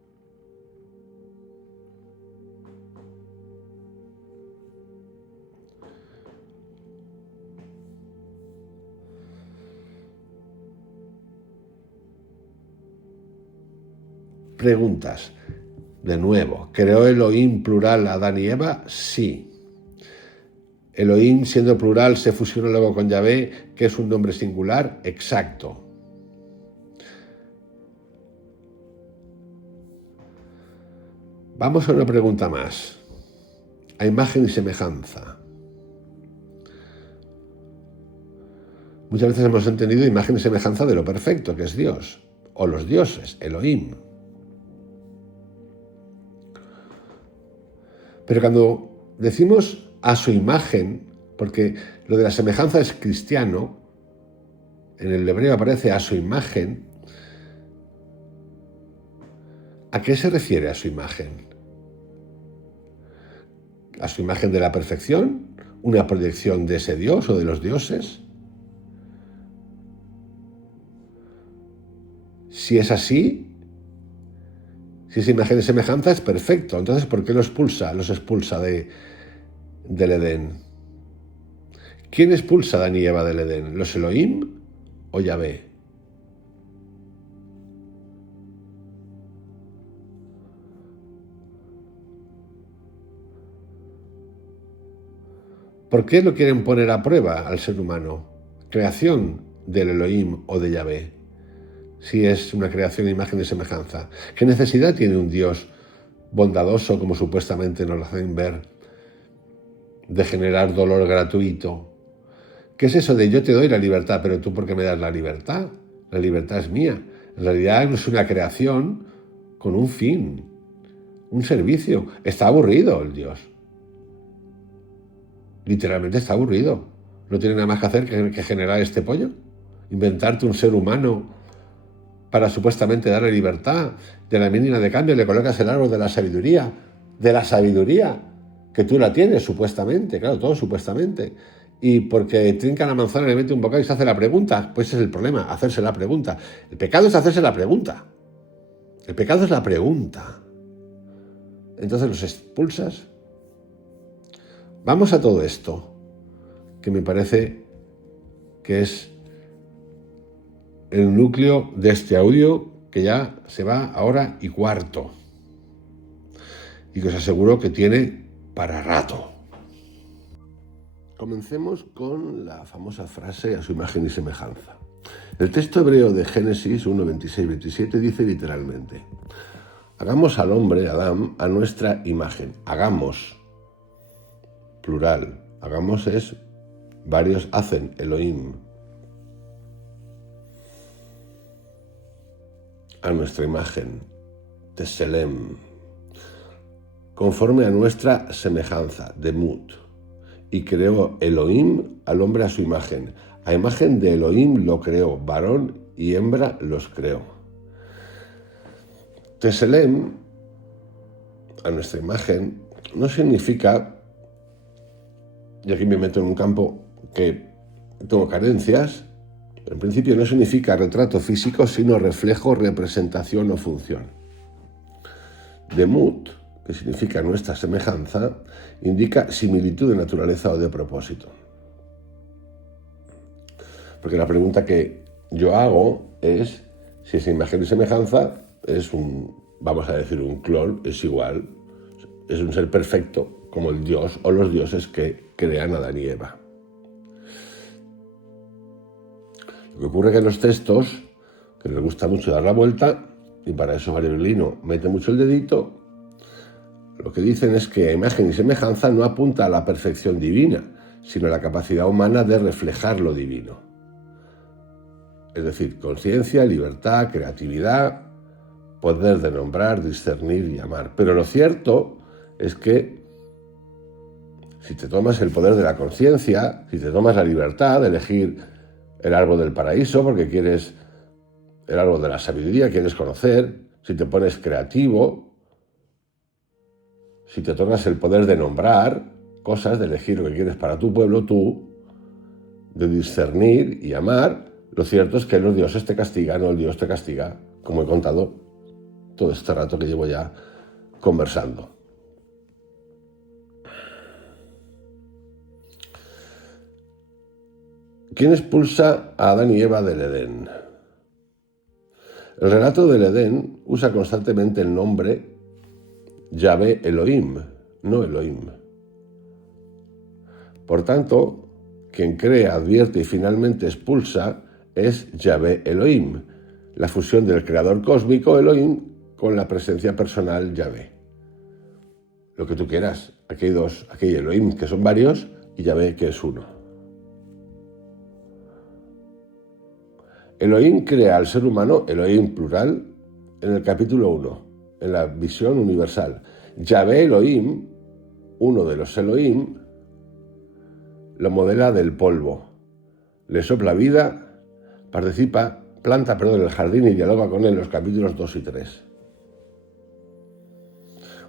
Preguntas. De nuevo, ¿creó Elohim plural a Adán y Eva? Sí. Elohim, siendo plural, se fusionó luego con Yahvé, que es un nombre singular. Exacto. Vamos a una pregunta más. A imagen y semejanza. Muchas veces hemos entendido imagen y semejanza de lo perfecto, que es Dios, o los dioses, Elohim. Pero cuando decimos a su imagen, porque lo de la semejanza es cristiano, en el hebreo aparece a su imagen, ¿a qué se refiere a su imagen? ¿A su imagen de la perfección? ¿Una proyección de ese Dios o de los dioses? Si es así, si es imagen y semejanza, es perfecto. Entonces, ¿por qué los expulsa del Edén? ¿Quién expulsa a Adán y Eva del Edén? ¿Los Elohim o Yahvé? ¿Por qué lo quieren poner a prueba al ser humano? ¿Creación del Elohim o de Yahvé? Si es una creación de imagen y semejanza. ¿Qué necesidad tiene un Dios bondadoso, como supuestamente nos lo hacen ver, de generar dolor gratuito? ¿Qué es eso de yo te doy la libertad, pero tú por qué me das la libertad? La libertad es mía. En realidad es una creación con un fin, un servicio. Está aburrido el Dios. Literalmente está aburrido. No tiene nada más que hacer que generar este pollo. Inventarte un ser humano para supuestamente darle libertad. De la mínima de cambio le colocas el árbol de la sabiduría. De la sabiduría, que tú la tienes supuestamente. Claro, todo supuestamente. Y porque trinca la manzana, le mete un bocado y se hace la pregunta. Pues ese es el problema, hacerse la pregunta. El pecado es hacerse la pregunta. El pecado es la pregunta. Entonces los expulsas. Vamos a todo esto, que me parece que es el núcleo de este audio, que ya se va a hora y cuarto. Y que os aseguro que tiene para rato. Comencemos con la famosa frase a su imagen y semejanza. El texto hebreo de Génesis 1, 26, 27 dice literalmente: hagamos al hombre, Adán, a nuestra imagen. Hagamos, plural. Hagamos es varios hacen, Elohim. A nuestra imagen, Teselem. Conforme a nuestra semejanza, Demut. Y creó Elohim al hombre a su imagen. A imagen de Elohim lo creó, varón y hembra los creó. Teselem, a nuestra imagen, no significa, y aquí me meto en un campo que tengo carencias, en principio no significa retrato físico, sino reflejo, representación o función. Demut, que significa nuestra semejanza, indica similitud de naturaleza o de propósito. Porque la pregunta que yo hago es si esa imagen y semejanza es vamos a decir, un clon, es igual, es un ser perfecto como el Dios o los dioses que crean a Adán y Eva. Lo que ocurre es que en los textos, que les gusta mucho dar la vuelta, y para eso Mario Berlino mete mucho el dedito, lo que dicen es que imagen y semejanza no apunta a la perfección divina, sino a la capacidad humana de reflejar lo divino. Es decir, conciencia, libertad, creatividad, poder de nombrar, discernir y amar. Pero lo cierto es que si te tomas el poder de la conciencia, si te tomas la libertad de elegir el árbol del paraíso porque quieres el árbol de la sabiduría, quieres conocer, si te pones creativo, si te otorgas el poder de nombrar cosas, de elegir lo que quieres para tu pueblo, de discernir y amar, lo cierto es que los dioses te castigan o el Dios te castiga, como he contado todo este rato que llevo ya conversando. ¿Quién expulsa a Adán y Eva del Edén? El relato del Edén usa constantemente el nombre Yahvé Elohim, no Elohim. Por tanto, quien crea, advierte y finalmente expulsa es Yahvé Elohim, la fusión del creador cósmico Elohim con la presencia personal Yahvé. Lo que tú quieras, aquí hay Elohim que son varios y Yahvé que es uno. Elohim crea al ser humano, Elohim plural, en el capítulo 1, en la visión universal. Yahvé Elohim, uno de los Elohim, lo modela del polvo. Le sopla vida, planta el jardín y dialoga con él en los capítulos 2 y 3.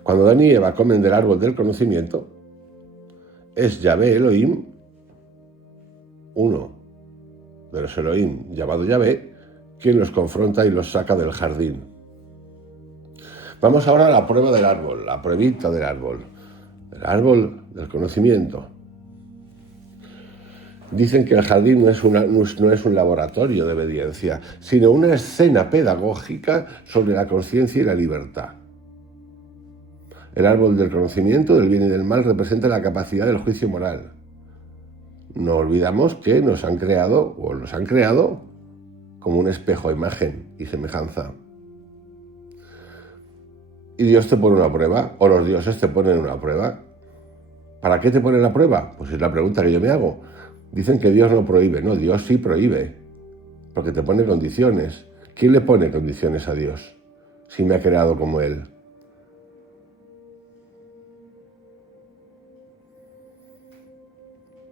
Cuando Adán y Eva comen del árbol del conocimiento, es Yahvé Elohim, uno de los Elohim llamado Yahvé, quien los confronta y los saca del jardín. Vamos ahora a la prueba del árbol, la pruebita del árbol, el árbol del conocimiento. Dicen que el jardín no es un laboratorio de obediencia, sino una escena pedagógica sobre la conciencia y la libertad. El árbol del conocimiento del bien y del mal representa la capacidad del juicio moral. No olvidamos que nos han creado como un espejo a imagen y semejanza. Y Dios te pone una prueba, o los dioses te ponen una prueba. ¿Para qué te ponen la prueba? Pues es la pregunta que yo me hago. Dicen que Dios no prohíbe. No, Dios sí prohíbe, porque te pone condiciones. ¿Quién le pone condiciones a Dios si me ha creado como Él?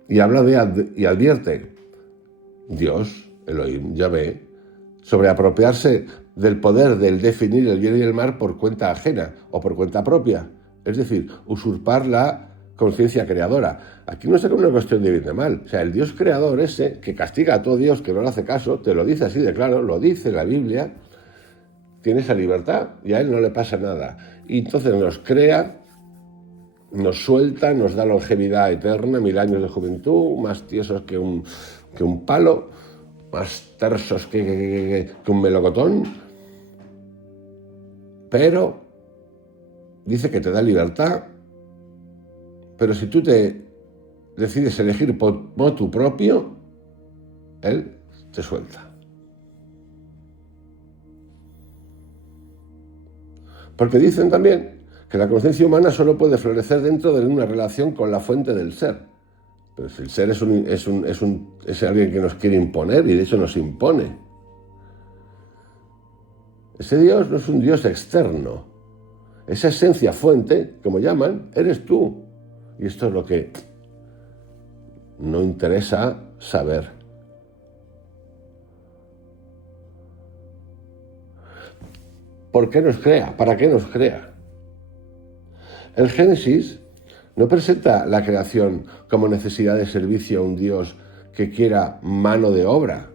Y y advierte, Dios, Elohim, Yahvé, sobre apropiarse del poder del definir el bien y el mal por cuenta ajena o por cuenta propia. Es decir, usurpar la conciencia creadora. Aquí no es una cuestión de bien y de mal. O sea, el Dios creador ese, que castiga a todo Dios que no le hace caso, te lo dice así de claro, lo dice la Biblia, tiene esa libertad y a él no le pasa nada. Y entonces nos crea, nos suelta, nos da longevidad eterna, 1000 años de juventud, más tiesos que un palo, más tersos que un melocotón, pero dice que te da libertad, pero si tú te decides elegir por motu propio, Él te suelta. Porque dicen también que la conciencia humana solo puede florecer dentro de una relación con la fuente del ser. Pero si el ser es alguien que nos quiere imponer y de hecho nos impone. Ese Dios no es un Dios externo. Esa esencia fuente, como llaman, eres tú. Y esto es lo que no interesa saber. ¿Por qué nos crea? ¿Para qué nos crea? El Génesis no presenta la creación como necesidad de servicio a un Dios que quiera mano de obra,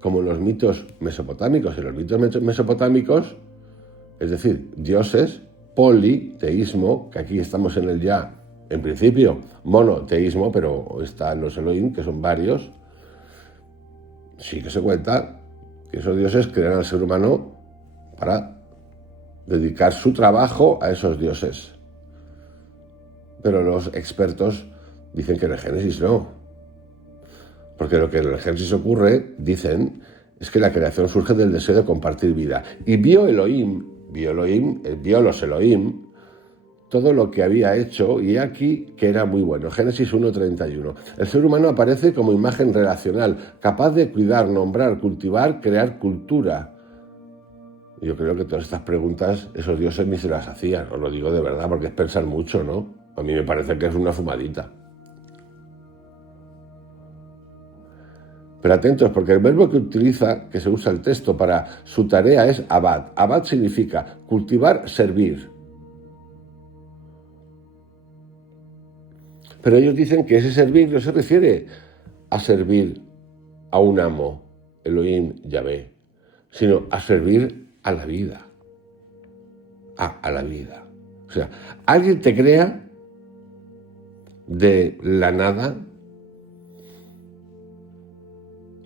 como en los mitos mesopotámicos. En los mitos mesopotámicos, es decir, dioses, politeísmo, que aquí estamos en el ya, en principio, monoteísmo, pero están los Elohim, que son varios, sí que se cuenta que esos dioses crean al ser humano para dedicar su trabajo a esos dioses. Pero los expertos dicen que en el Génesis no. Porque lo que en el Génesis ocurre, dicen, es que la creación surge del deseo de compartir vida. Y vio los Elohim, todo lo que había hecho, y aquí que era muy bueno. Génesis 1:31. El ser humano aparece como imagen relacional, capaz de cuidar, nombrar, cultivar, crear cultura. Yo creo que todas estas preguntas, esos dioses ni se las hacían, os lo digo de verdad, porque es pensar mucho, ¿no? A mí me parece que es una fumadita. Pero atentos, porque el verbo que utiliza, que se usa el texto para su tarea es abad. Abad significa cultivar, servir. Pero ellos dicen que ese servir no se refiere a servir a un amo, Elohim, Yahvé, sino a servir a la vida. A la vida. O sea, alguien te crea de la nada,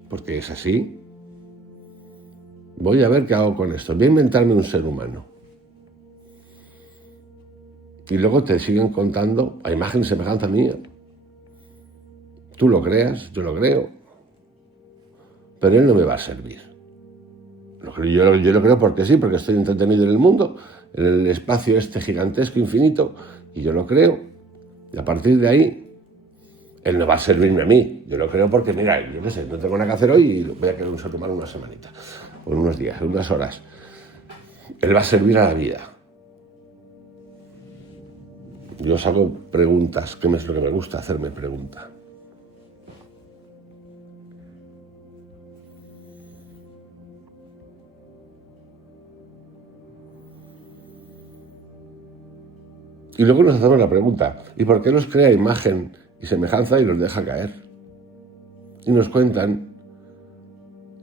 porque es así. Voy a ver qué hago con esto. Voy a inventarme un ser humano. Y luego te siguen contando a imagen y semejanza mía. Tú lo creas, yo lo creo, pero él no me va a servir. Yo lo creo porque sí, porque estoy entretenido en el mundo, en el espacio este gigantesco, infinito, y yo lo creo. Y a partir de ahí, él no va a servirme a mí. Yo lo creo porque, mira, yo qué sé, no tengo nada que hacer hoy y voy a querer un ser humano una semanita, o en unos días, en unas horas. Él va a servir a la vida. Yo os hago preguntas, que es lo que me gusta hacerme preguntas. Y luego nos hacemos la pregunta, ¿y por qué los crea imagen y semejanza y los deja caer? Y nos cuentan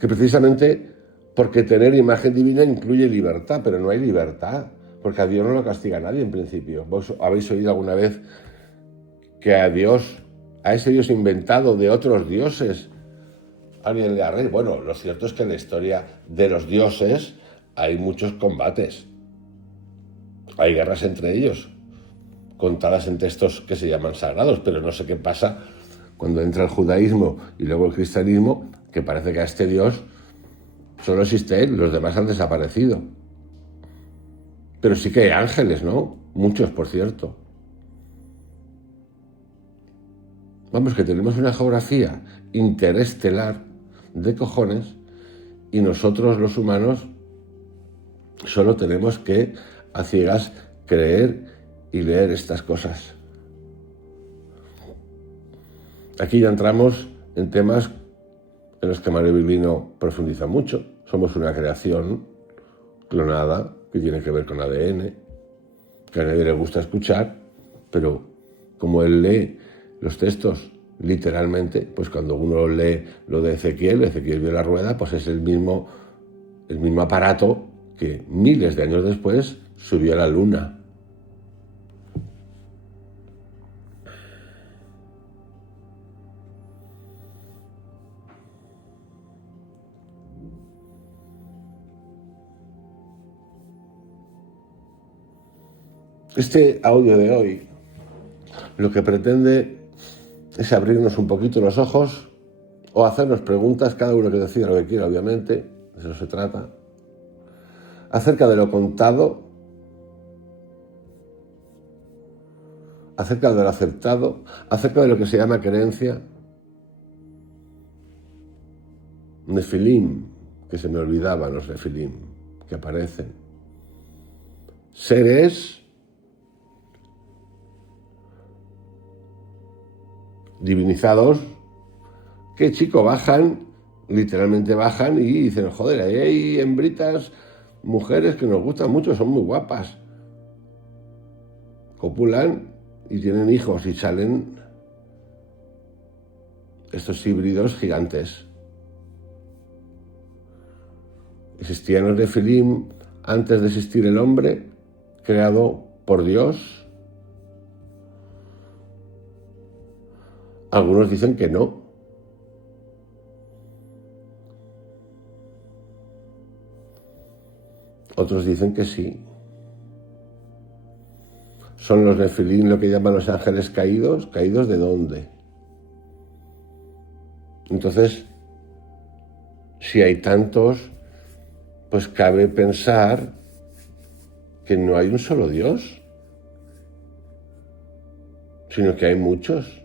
que precisamente porque tener imagen divina incluye libertad, pero no hay libertad, porque a Dios no lo castiga a nadie en principio. ¿Vos habéis oído alguna vez que a ese Dios inventado de otros dioses, alguien le arregle? Bueno, lo cierto es que en la historia de los dioses hay muchos combates, hay guerras entre ellos, contadas en textos que se llaman sagrados, pero no sé qué pasa cuando entra el judaísmo y luego el cristianismo, que parece que a este Dios solo existe él, los demás han desaparecido. Pero sí que hay ángeles, ¿no? Muchos, por cierto. Vamos, que tenemos una geografía interestelar de cojones y nosotros los humanos solo tenemos que a ciegas creer y leer estas cosas. Aquí ya entramos en temas en los que Mario Bilbino profundiza mucho. Somos una creación clonada que tiene que ver con ADN, que a nadie le gusta escuchar, pero como él lee los textos literalmente, pues cuando uno lee lo de Ezequiel vio la rueda, pues es el mismo aparato que miles de años después subió a la luna. Este audio de hoy lo que pretende es abrirnos un poquito los ojos o hacernos preguntas, cada uno que decida lo que quiera, obviamente, de eso se trata, acerca de lo contado, acerca de lo aceptado, acerca de lo que se llama creencia. Nefilim, que se me olvidaban los Nefilim, que aparecen. Seres divinizados que, bajan, literalmente bajan y dicen, joder, ahí hay hembritas, mujeres que nos gustan mucho, son muy guapas. Copulan y tienen hijos y salen estos híbridos gigantes. Existían los Nefilim antes de existir el hombre, creado por Dios. Algunos dicen que no. Otros dicen que sí. ¿Son los Nefilim lo que llaman los ángeles caídos? ¿Caídos de dónde? Entonces, si hay tantos, pues cabe pensar que no hay un solo Dios, sino que hay muchos.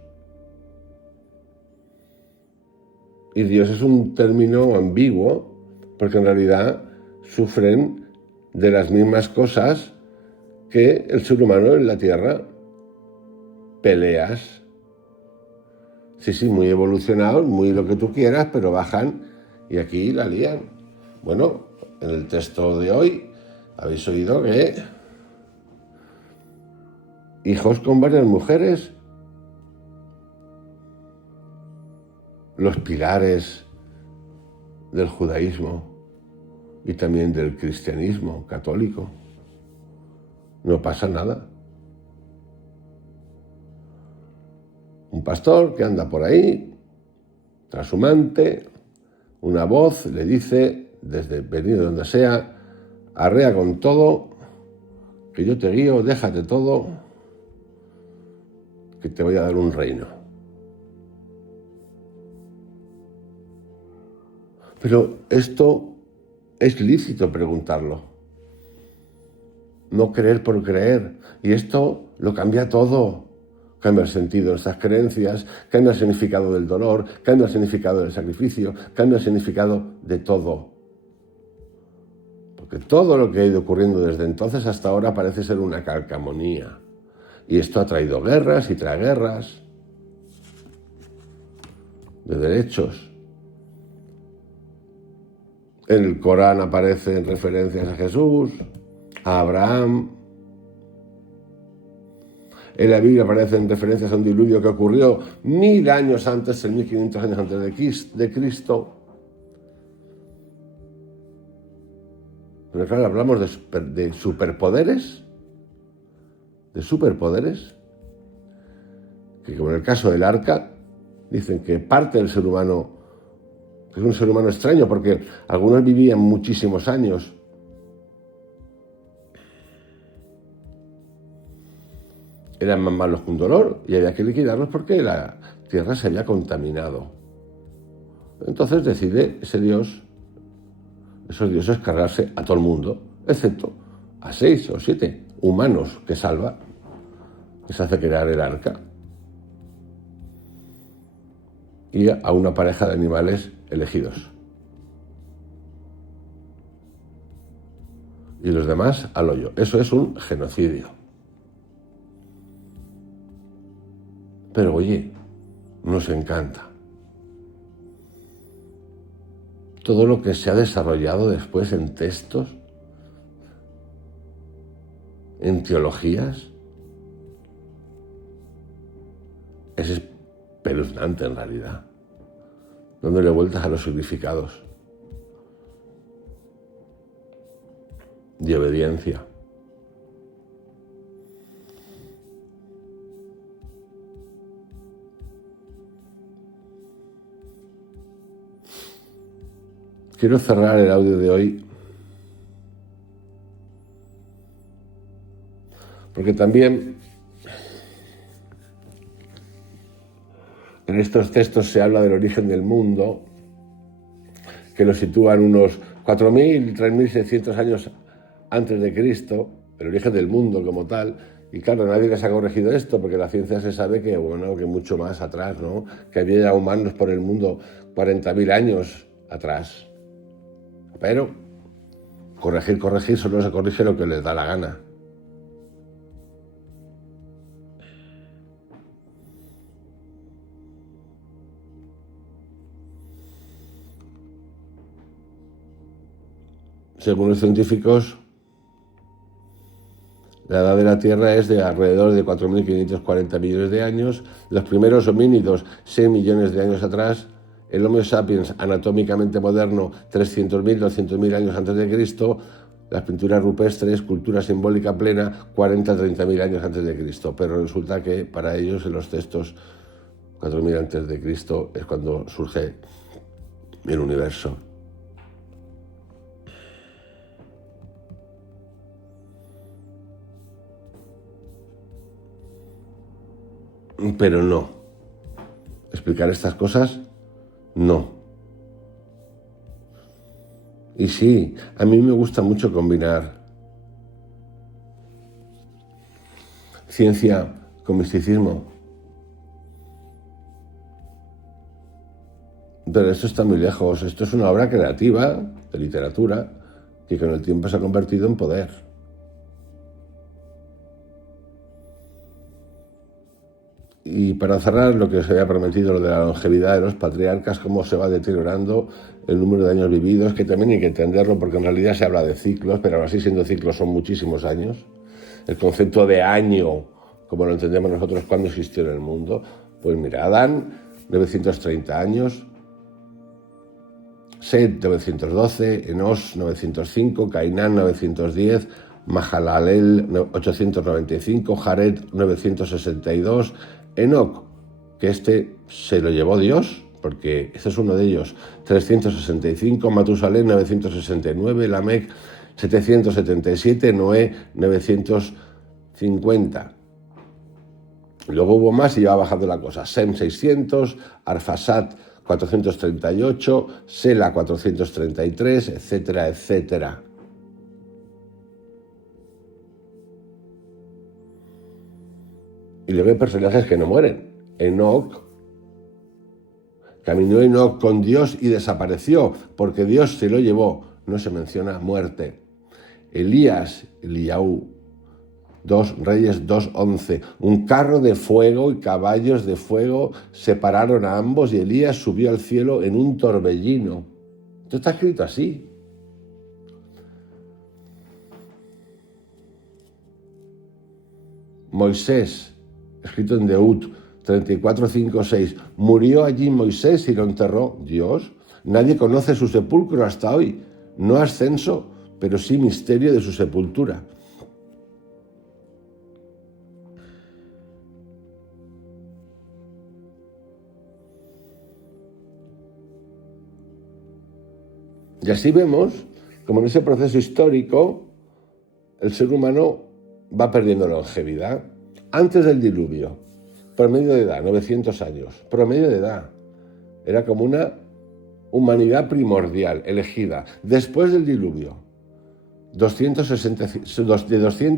Y Dios es un término ambiguo, porque en realidad sufren de las mismas cosas que el ser humano en la Tierra. Peleas. Sí, muy evolucionados, muy lo que tú quieras, pero bajan y aquí la lían. Bueno, en el texto de hoy habéis oído que hijos con varias mujeres, los pilares del judaísmo y también del cristianismo católico. No pasa nada. Un pastor que anda por ahí, trashumante, una voz le dice, desde venido donde sea, arrea con todo, que yo te guío, déjate todo, que te voy a dar un reino. Pero esto es lícito preguntarlo. No creer por creer. Y esto lo cambia todo. Cambia el sentido de nuestras creencias, cambia el significado del dolor, cambia el significado del sacrificio, cambia el significado de todo. Porque todo lo que ha ido ocurriendo desde entonces hasta ahora parece ser una calcamonía. Y esto ha traído guerras y trae guerras de derechos. En el Corán aparecen referencias a Jesús, a Abraham. En la Biblia aparecen referencias a un diluvio que ocurrió 1000 años antes, 1500 años antes de Cristo. Pero claro, hablamos de superpoderes, que como en el caso del arca, dicen que parte del ser humano, que es un ser humano extraño, porque algunos vivían muchísimos años. Eran más malos que un dolor y había que liquidarlos porque la tierra se había contaminado. Entonces decide ese dios, esos dioses, cargarse a todo el mundo, excepto a 6 o 7 humanos que salva, que se hace crear el arca, y a una pareja de animales elegidos. Y los demás al hoyo. Eso es un genocidio. Pero oye, nos encanta todo lo que se ha desarrollado después en textos, en teologías. Es espeluznante en realidad, dándole vueltas a los significados de obediencia. Quiero cerrar el audio de hoy porque también en estos textos se habla del origen del mundo, que lo sitúan unos 4.000, 3.600 años antes de Cristo, el origen del mundo como tal. Y claro, nadie les ha corregido esto, porque la ciencia se sabe que, bueno, que mucho más atrás, ¿no? Que había ya humanos por el mundo 40.000 años atrás. Pero corregir, solo se corrige lo que les da la gana. Según los científicos, la edad de la Tierra es de alrededor de 4.540 millones de años. Los primeros homínidos, 6 millones de años atrás. El Homo sapiens anatómicamente moderno, 300.000, 200.000 años antes de Cristo. Las pinturas rupestres, cultura simbólica plena, 40, 30.000 años antes de Cristo. Pero resulta que para ellos en los textos, 4.000 antes de Cristo es cuando surge el universo. Pero no. Explicar estas cosas, no. Y sí, a mí me gusta mucho combinar ciencia con misticismo. Pero esto está muy lejos. Esto es una obra creativa, de literatura, que con el tiempo se ha convertido en poder. Y para cerrar, lo que se había prometido, lo de la longevidad de los patriarcas, cómo se va deteriorando el número de años vividos, que también hay que entenderlo, porque en realidad se habla de ciclos, pero aún así, siendo ciclos, son muchísimos años. El concepto de año, como lo entendemos nosotros, ¿cuándo existió en el mundo? Pues mira, Adán, 930 años, Set, 912, Enos, 905, Cainán, 910, Mahalalel, 895, Jared, 962, Enoc, que este se lo llevó Dios, porque este es uno de ellos, 365, Matusalén, 969, Lamec, 777, Noé, 950. Luego hubo más y ya va bajando la cosa. Sem, 600, Arfasat, 438, Sela, 433, etcétera, etcétera. Y luego hay personajes que no mueren. Enoc, caminó Enoc con Dios y desapareció, porque Dios se lo llevó. No se menciona muerte. Elías, Eliaú, 2 Reyes 2:11. Un carro de fuego y caballos de fuego separaron a ambos y Elías subió al cielo en un torbellino. Esto está escrito así. Moisés, escrito en Deut 34:5-6. Murió allí Moisés y lo enterró Dios. Nadie conoce su sepulcro hasta hoy. No ascenso. pero sí misterio de su sepultura. Y así vemos como en ese proceso histórico el ser humano va perdiendo longevidad. Antes del diluvio, promedio de edad, 900 años, promedio de edad. Era como una humanidad primordial, elegida. Después del diluvio, de 200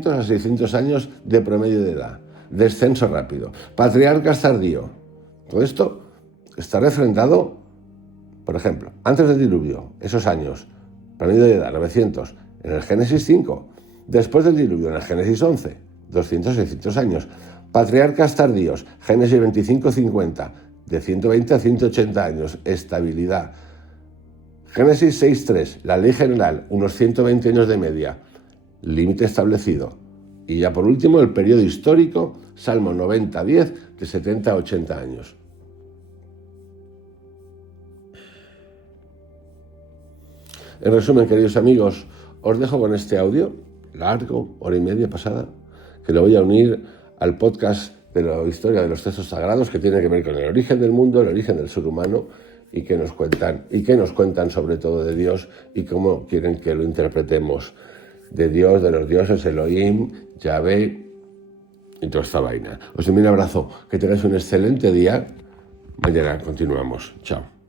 a 600 años de promedio de edad. Descenso rápido. Patriarcas tardío. Todo esto está refrendado, por ejemplo, antes del diluvio, esos años, promedio de edad, 900, en el Génesis 5. Después del diluvio, en el Génesis 11, 200 a 600 años. Patriarcas tardíos, Génesis 25-50, de 120 a 180 años, estabilidad. Génesis 6.3, la ley general, unos 120 años de media, límite establecido. Y ya por último, el periodo histórico, Salmo 90-10, de 70 a 80 años. En resumen, queridos amigos, os dejo con este audio, largo, hora y media pasada, que lo voy a unir al podcast de la historia de los textos sagrados, que tiene que ver con el origen del mundo, el origen del ser humano, y que nos cuentan sobre todo de Dios y cómo quieren que lo interpretemos. De Dios, de los dioses, Elohim, Yahvé y toda esta vaina. Os envío un abrazo, que tengáis un excelente día. Mañana continuamos. Chao.